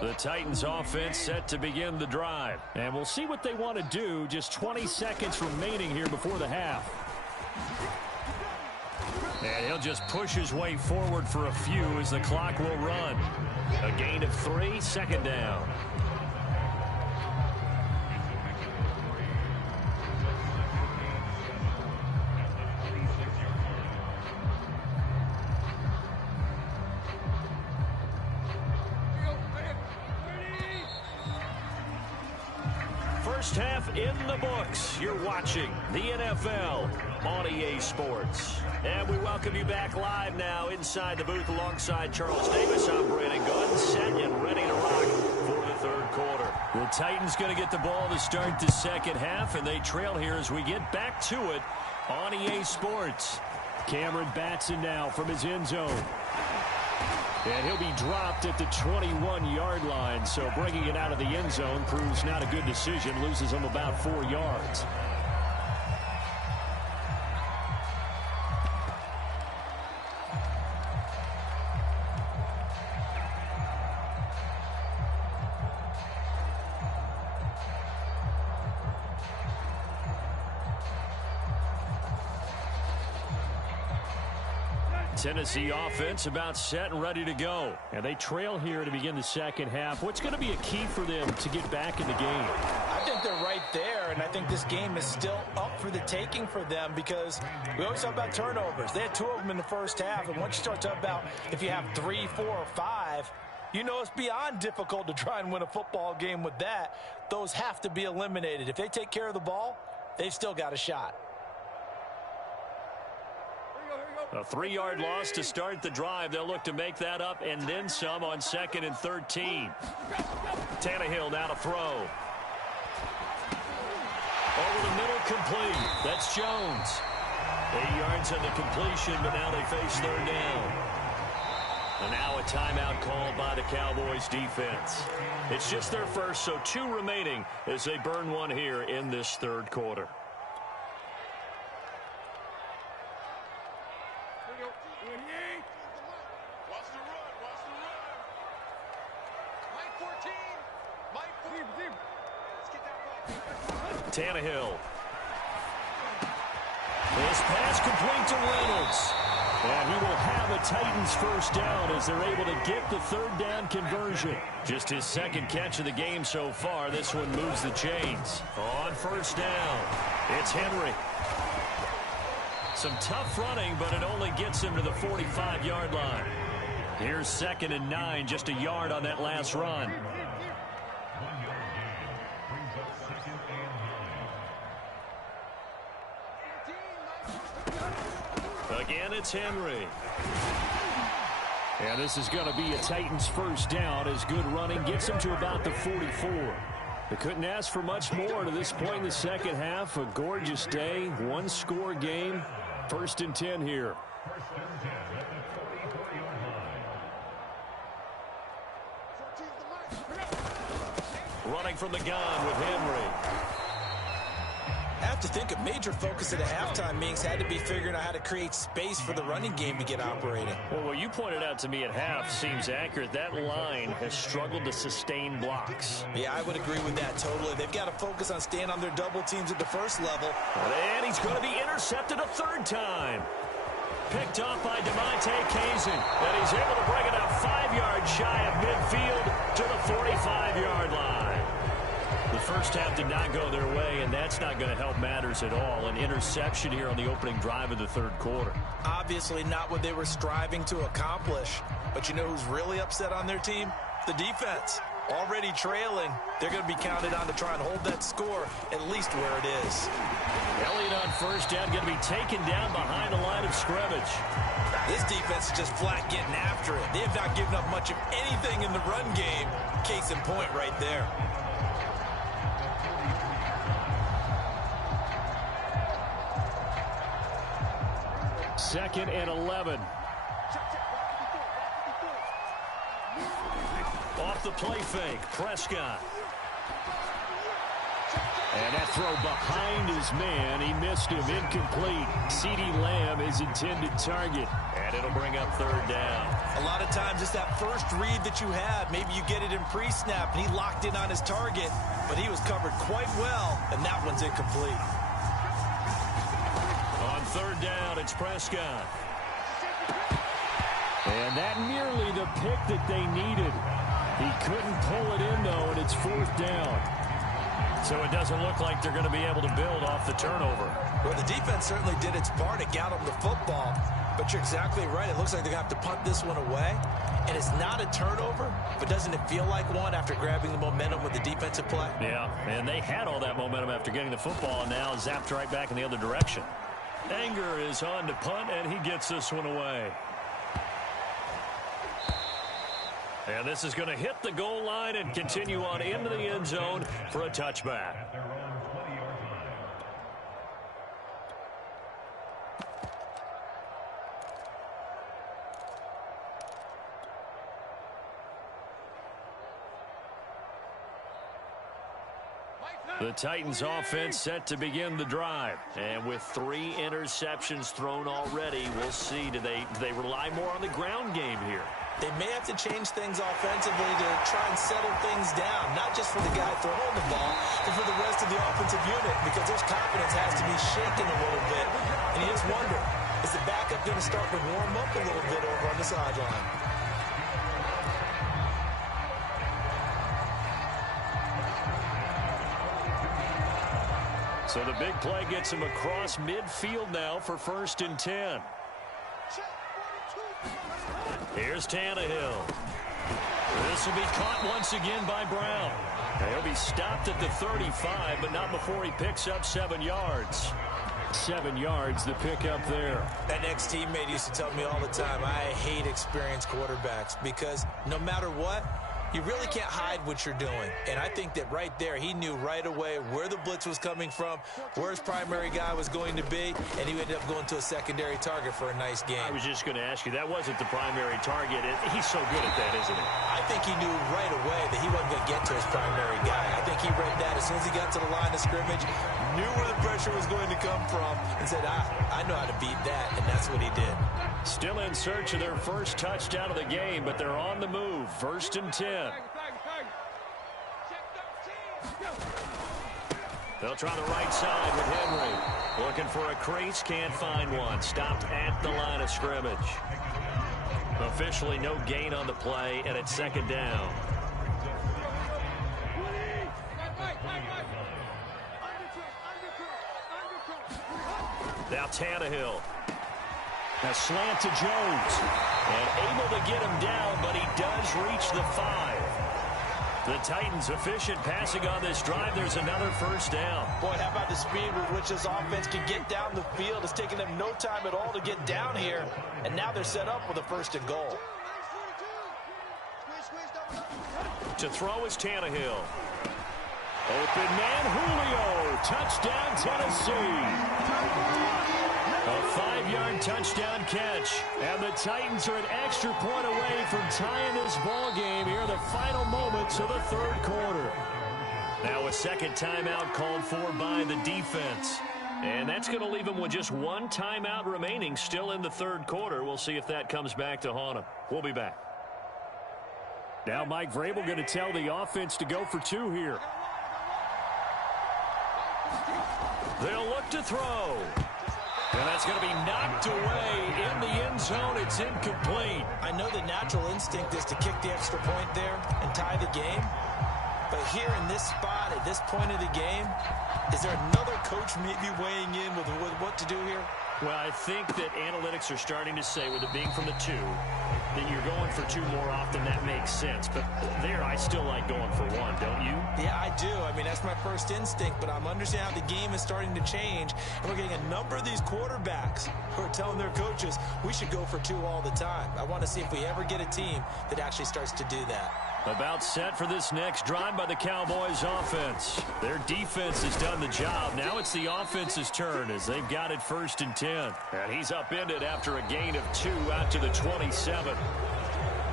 The Titans offense set to begin the drive. And we'll see what they want to do. Just 20 seconds remaining here before the half. And he'll just push his way forward for a few as the clock will run. A gain of 3, second down. First half in the books. You're watching the NFL on EA Sports. And we welcome you back live now inside the booth alongside Charles Davis. I'm Brandon Gunn, set and ready to rock for the third quarter. The Titans going to get the ball to start the second half, and they trail here as we get back to it on EA Sports. Cameron Batson now from his end zone. And he'll be dropped at the 21-yard line. So bringing it out of the end zone proves not a good decision. Loses him about 4 yards. Tennessee offense about set and ready to go. And they trail here to begin the second half. What's going to be a key for them to get back in the game? I think they're right there, and I think this game is still up for the taking for them because we always talk about turnovers. They had 2 of them in the first half, and once you start talking about if you have 3, 4, or 5, you know it's beyond difficult to try and win a football game with that. Those have to be eliminated. If they take care of the ball, they've still got a shot. A 3-yard loss to start the drive. They'll look to make that up and then some on 2nd and 13. Tannehill now to throw. Over the middle, complete. That's Jones. 8 yards on the completion, but now they face third down. And now a timeout called by the Cowboys defense. It's just their first, so 2 remaining as they burn one here in this third quarter. Tannehill. This pass complete to Reynolds. And he will have a Titans first down as they're able to get the third down conversion. Just his second catch of the game so far. This one moves the chains. On first down, it's Henry. Some tough running, but it only gets him to the 45-yard line. Here's 2nd and 9, just a yard on that last run. Again, it's Henry. And this is going to be a Titans first down as good running gets them to about the 44. They couldn't ask for much more to this point in the second half. A gorgeous day, 1-score game. 1st and 10 here. Running from the gun with Henry. I have to think a major focus of the halftime meetings had to be figuring out how to create space for the running game to get operating. Well, what you pointed out to me at half seems accurate. That line has struggled to sustain blocks. Yeah, I would agree with that totally. They've got to focus on staying on their double teams at the first level. And he's going to be intercepted a 3rd time. Picked off by DeMonte Kazin. And he's able to bring it up 5 yards shy of midfield to the 45-yard line. The first half did not go their way, and that's not going to help matters at all. An interception here on the opening drive of the third quarter. Obviously not what they were striving to accomplish. But you know who's really upset on their team? The defense. Already trailing. They're going to be counted on to try and hold that score at least where it is. Elliott on first down going to be taken down behind the line of scrimmage. This defense is just flat getting after it. They have not given up much of anything in the run game. Case in point right there. 2nd and 11. Off the play fake, Prescott. And that throw behind his man. He missed him, incomplete. CeeDee Lamb is intended target. And it'll bring up 3rd down. A lot of times it's that first read that you had. Maybe you get it in pre-snap, and he locked in on his target, but he was covered quite well, and that one's incomplete. On 3rd down, it's Prescott. And that nearly the pick that they needed. He couldn't pull it in, though, and it's 4th down. So it doesn't look like they're going to be able to build off the turnover. Well, the defense certainly did its part. It got them the football. But you're exactly right. It looks like they're going to have to punt this one away. And it's not a turnover, but doesn't it feel like one after grabbing the momentum with the defensive play? Yeah, and they had all that momentum after getting the football, and now zapped right back in the other direction. Anger is on to punt, and he gets this one away. And this is going to hit the goal line and continue on into the end zone for a touchback. The Titans offense set to begin the drive. And with 3 interceptions thrown already, we'll see. Do they rely more on the ground game here? They may have to change things offensively to try and settle things down, not just for the guy throwing the ball, but for the rest of the offensive unit, because their confidence has to be shaken a little bit. And you just wonder, is the backup going to start to warm up a little bit over on the sideline? So the big play gets him across midfield now for 1st and 10. Here's Tannehill. This will be caught once again by Brown. He'll be stopped at the 35, but not before he picks up 7 yards. 7 yards, the pickup there. That next teammate used to tell me all the time, I hate experienced quarterbacks because no matter what, you really can't hide what you're doing. And I think that right there, he knew right away where the blitz was coming from, where his primary guy was going to be, and he ended up going to a secondary target for a nice game. I was just going to ask you, that wasn't the primary target. He's so good at that, isn't he? I think he knew right away that he wasn't going to get to his primary guy. I think he read that as soon as he got to the line of scrimmage, knew where the pressure was going to come from, and said, I know how to beat that, and that's what he did. Still in search of their first touchdown of the game, but they're on the move. 1st and 10. They'll try the right side with Henry. Looking for a crease, can't find one. Stopped at the line of scrimmage. Officially no gain on the play, and it's 2nd down. Now Tannehill. A slant to Jones. And able to get him down, but he does reach the 5. The Titans efficient passing on this drive. There's another 1st down. Boy, how about the speed with which this offense can get down the field? It's taken them no time at all to get down here. And now they're set up with a 1st and goal. To throw is Tannehill. Open man, Julio. Touchdown, Tennessee. A 5-yard touchdown catch. And the Titans are an extra point away from tying this ball game here in the final moments of the 3rd quarter. Now a 2nd timeout called for by the defense. And that's going to leave them with just 1 timeout remaining still in the 3rd quarter. We'll see if that comes back to haunt them. We'll be back. Now Mike Vrabel going to tell the offense to go for 2 here. They'll look to throw. And that's going to be knocked away in the end zone. It's incomplete. I know the natural instinct is to kick the extra point there and tie the game. But here in this spot, at this point of the game, is there another coach maybe weighing in with what to do here? Well, I think that analytics are starting to say, with it being from the 2, that you're going for 2 more often. That makes sense. But there, I still like going for 1, don't you? Yeah, I do. I mean, that's my first instinct, but I'm understanding how the game is starting to change. And we're getting a number of these quarterbacks who are telling their coaches, we should go for 2 all the time. I want to see if we ever get a team that actually starts to do that. About set for this next drive by the Cowboys offense. Their defense has done the job. Now it's the offense's turn as they've got it 1st and 10. And he's upended after a gain of 2 out to the 27.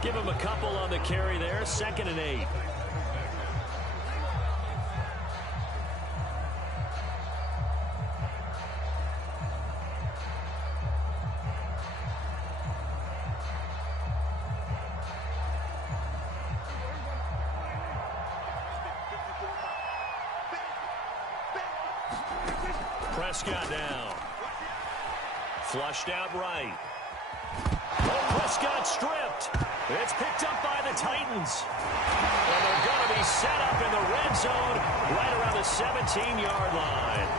Give him a couple on the carry there. 2nd and 8. Prescott down. Flushed out right. Oh, Prescott stripped. It's picked up by the Titans. And they're going to be set up in the red zone right around the 17-yard line.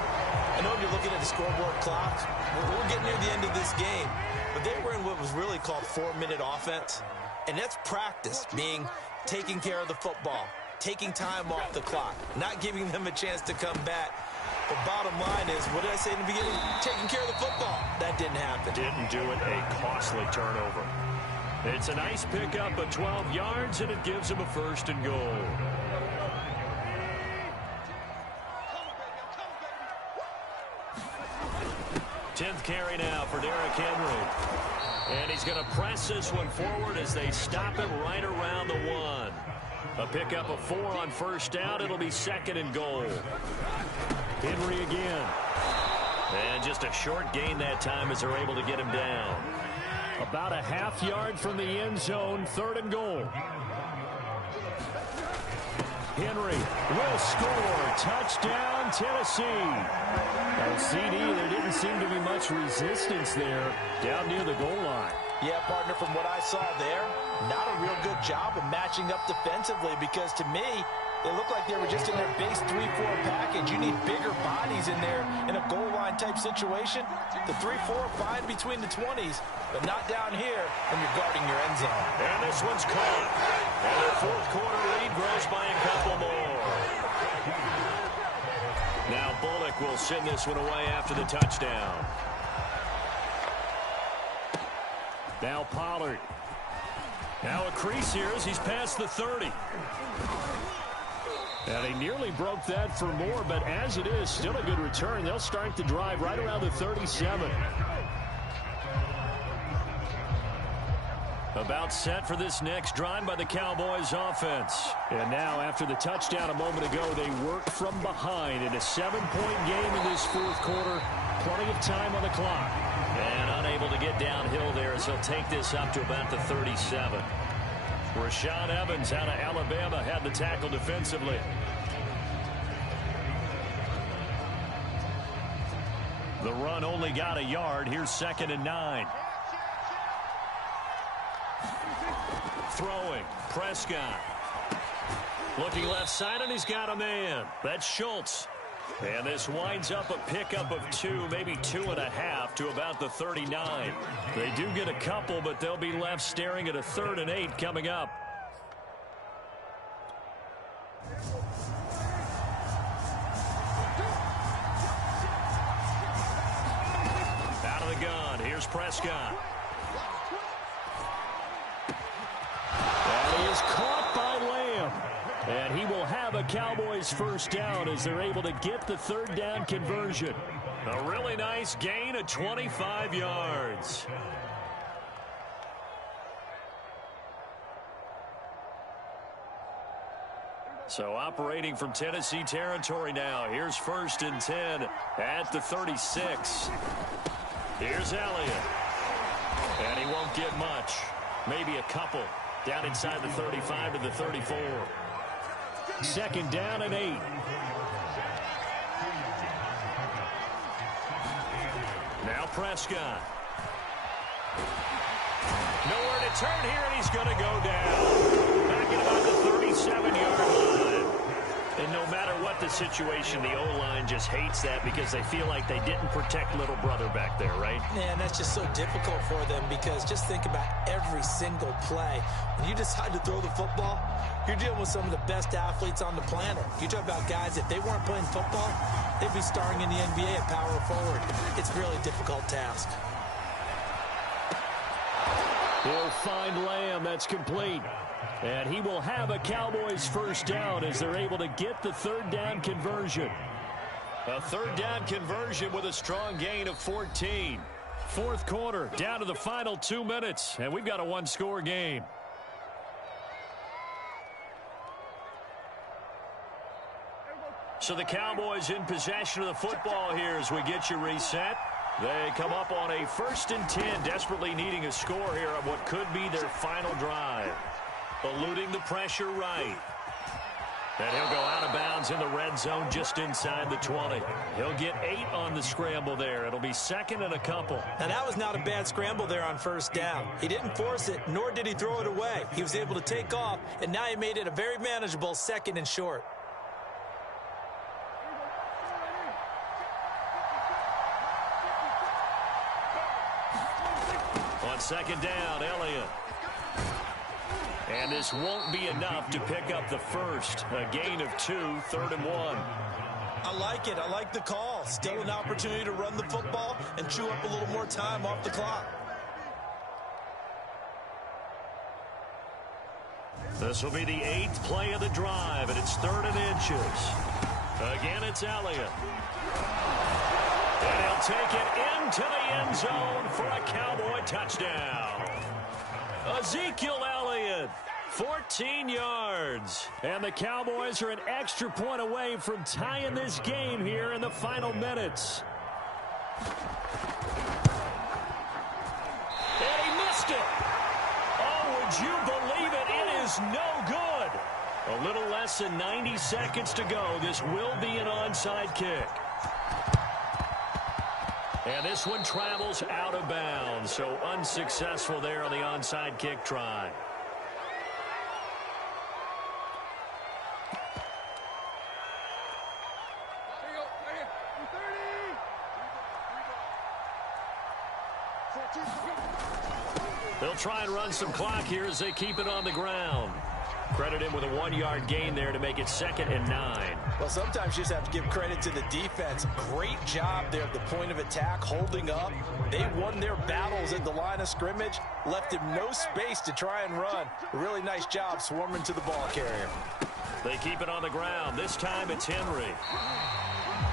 I know you're looking at the scoreboard clock. We're getting near the end of this game, but they were in what was really called 4-minute offense, and that's practice, being taking care of the football, taking time off the clock, not giving them a chance to come back. The bottom line is, what did I say in the beginning? Taking care of the football. That didn't happen. Didn't do it. A costly turnover. It's a nice pickup of 12 yards, and it gives him a 1st and goal. Tenth carry now for Derrick Henry. And he's going to press this one forward as they stop him right around the 1. A pickup of 4 on 1st down. It'll be 2nd and goal. Henry again. And just a short gain that time as they're able to get him down. About a half yard from the end zone, 3rd and goal. Henry will score. Touchdown, Tennessee. And CD, there didn't seem to be much resistance there down near the goal line. Yeah, partner, from what I saw there, not a real good job of matching up defensively, because to me, they look like they were just in their base 3-4 package. You need bigger bodies in there in a goal line type situation. The 3-4 fine between the 20s, but not down here when you're guarding your end zone. And this one's caught. And their 4th quarter lead grows by a couple more. Now Bullock will send this one away after the touchdown. Now Pollard. Now a crease here as he's past the 30. And he nearly broke that for more, but as it is, still a good return. They'll start the drive right around the 37. About set for this next drive by the Cowboys offense. And now after the touchdown a moment ago, they work from behind in a 7-point game in this 4th quarter. Plenty of time on the clock. And unable to get downhill there as he'll take this up to about the 37. Rashaan Evans out of Alabama had the tackle defensively. The run only got a yard. Here's 2nd and 9. Throwing. Prescott. Looking left side, and he's got a man. That's Schultz. And this winds up a pickup of 2, maybe 2.5 to about the 39. They do get a couple, but they'll be left staring at a 3rd and 8 coming up. Out of the gun, here's Prescott. And he is caught by Lamb. And he will have a Cowboys 1st down as they're able to get the 3rd down conversion. A really nice gain of 25 yards. So operating from Tennessee territory now. Here's 1st and 10 at the 36. Here's Elliott. And he won't get much. Maybe a couple. Down inside the 35 to the 34. 2nd down and 8. Now Prescott. Nowhere to turn here, and he's going to go down. Back at about the 37-yard line. And no matter what the situation, the O-line just hates that because they feel like they didn't protect little brother back there, right? Man, that's just so difficult for them, because just think about every single play. When you decide to throw the football, you're dealing with some of the best athletes on the planet. You talk about guys, if they weren't playing football, they'd be starring in the NBA at power forward. It's a really difficult task. He'll find Lamb. That's complete. And he will have a Cowboys 1st down as they're able to get the 3rd down conversion. A 3rd down conversion with a strong gain of 14. 4th quarter, down to the final 2 minutes, and we've got a 1-score game. So the Cowboys in possession of the football here as we get you reset. They come up on a 1st and 10, desperately needing a score here on what could be their final drive. Eluding the pressure right. And he'll go out of bounds in the red zone just inside the 20. He'll get 8 on the scramble there. It'll be 2nd and a couple. Now, that was not a bad scramble there on 1st down. He didn't force it, nor did he throw it away. He was able to take off, and now he made it a very manageable 2nd and short. On second down, Elliott. And this won't be enough to pick up the first. A gain of 2, 3rd and 1. I like it. I like the call. Still an opportunity to run the football and chew up a little more time off the clock. This will be the 8th play of the drive, and it's 3rd and inches. Again, it's Elliott. And he'll take it into the end zone for a Cowboy touchdown. Ezekiel Elliott, 14 yards. And the Cowboys are an extra point away from tying this game here in the final minutes. And he missed it. Oh, would you believe it? It is no good. A little less than 90 seconds to go. This will be an onside kick. And this one travels out of bounds, so unsuccessful there on the onside kick try. They'll try and run some clock here as they keep it on the ground. Credit him with a 1-yard gain there to make it 2nd and 9. Well, sometimes you just have to give credit to the defense. Great job there at the point of attack, holding up. They won their battles at the line of scrimmage, left him no space to try and run. A really nice job swarming to the ball carrier. They keep it on the ground. This time it's Henry.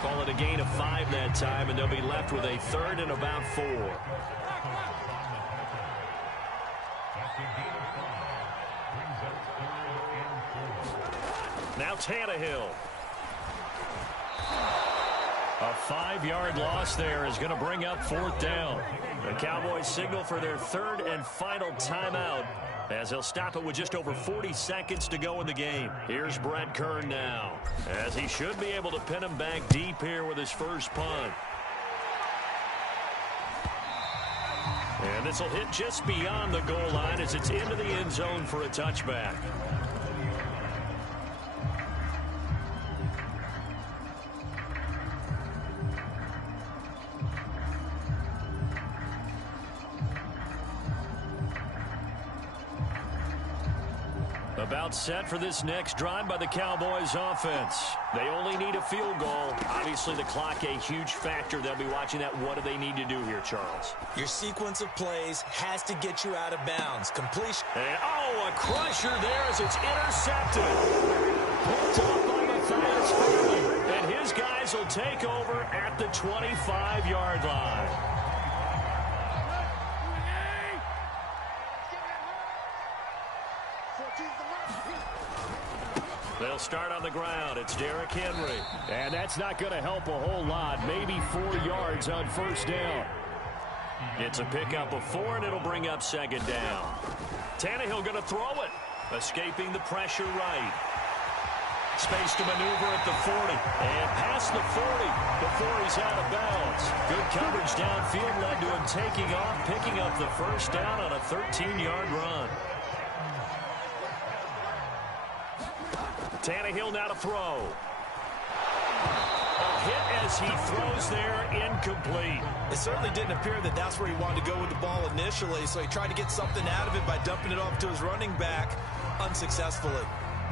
Call it a gain of 5 that time, and they'll be left with a 3rd and about 4. Now Tannehill. A 5-yard loss there is going to bring up 4th down. The Cowboys signal for their 3rd and final timeout as they'll stop it with just over 40 seconds to go in the game. Here's Brett Kern now, as he should be able to pin him back deep here with his first punt. And this will hit just beyond the goal line as it's into the end zone for a touchback. About set for this next drive by the Cowboys offense. They only need a field goal. Obviously, the clock a huge factor. They'll be watching that. What do they need to do here, Charles? Your sequence of plays has to get you out of bounds. Completion. And, oh, a crusher there as it's intercepted. Picked up by Matthias Farley. And his guys will take over at the 25-yard line. They'll start on the ground. It's Derrick Henry. And that's not going to help a whole lot. Maybe 4 yards on 1st down. It's a pickup of 4, and it'll bring up 2nd down. Tannehill going to throw it. Escaping the pressure right. Space to maneuver at the 40. And past the 40 before he's out of bounds. Good coverage downfield led to him taking off, picking up the 1st down on a 13-yard run. Tannehill now to throw. A hit as he throws there, incomplete. It certainly didn't appear that that's where he wanted to go with the ball initially, so he tried to get something out of it by dumping it off to his running back unsuccessfully.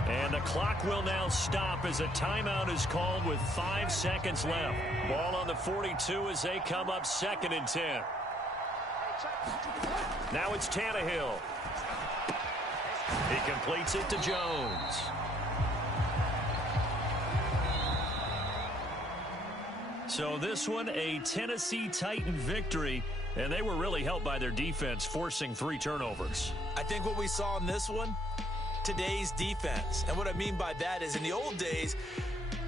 And the clock will now stop as a timeout is called with 5 seconds left. Ball on the 42 as they come up 2nd and 10. Now it's Tannehill. He completes it to Jones. So this one, a Tennessee Titan victory, and they were really helped by their defense, forcing 3 turnovers. I think what we saw in this one, today's defense. And what I mean by that is in the old days,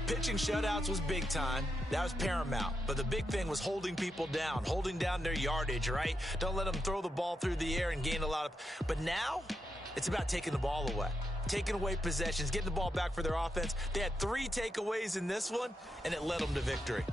pitching shutouts was big time. That was paramount. But the big thing was holding people down, holding down their yardage, right? Don't let them throw the ball through the air and gain a lot of... But now, it's about taking the ball away. Taking away possessions, getting the ball back for their offense. They had 3 takeaways in this one, and it led them to victory.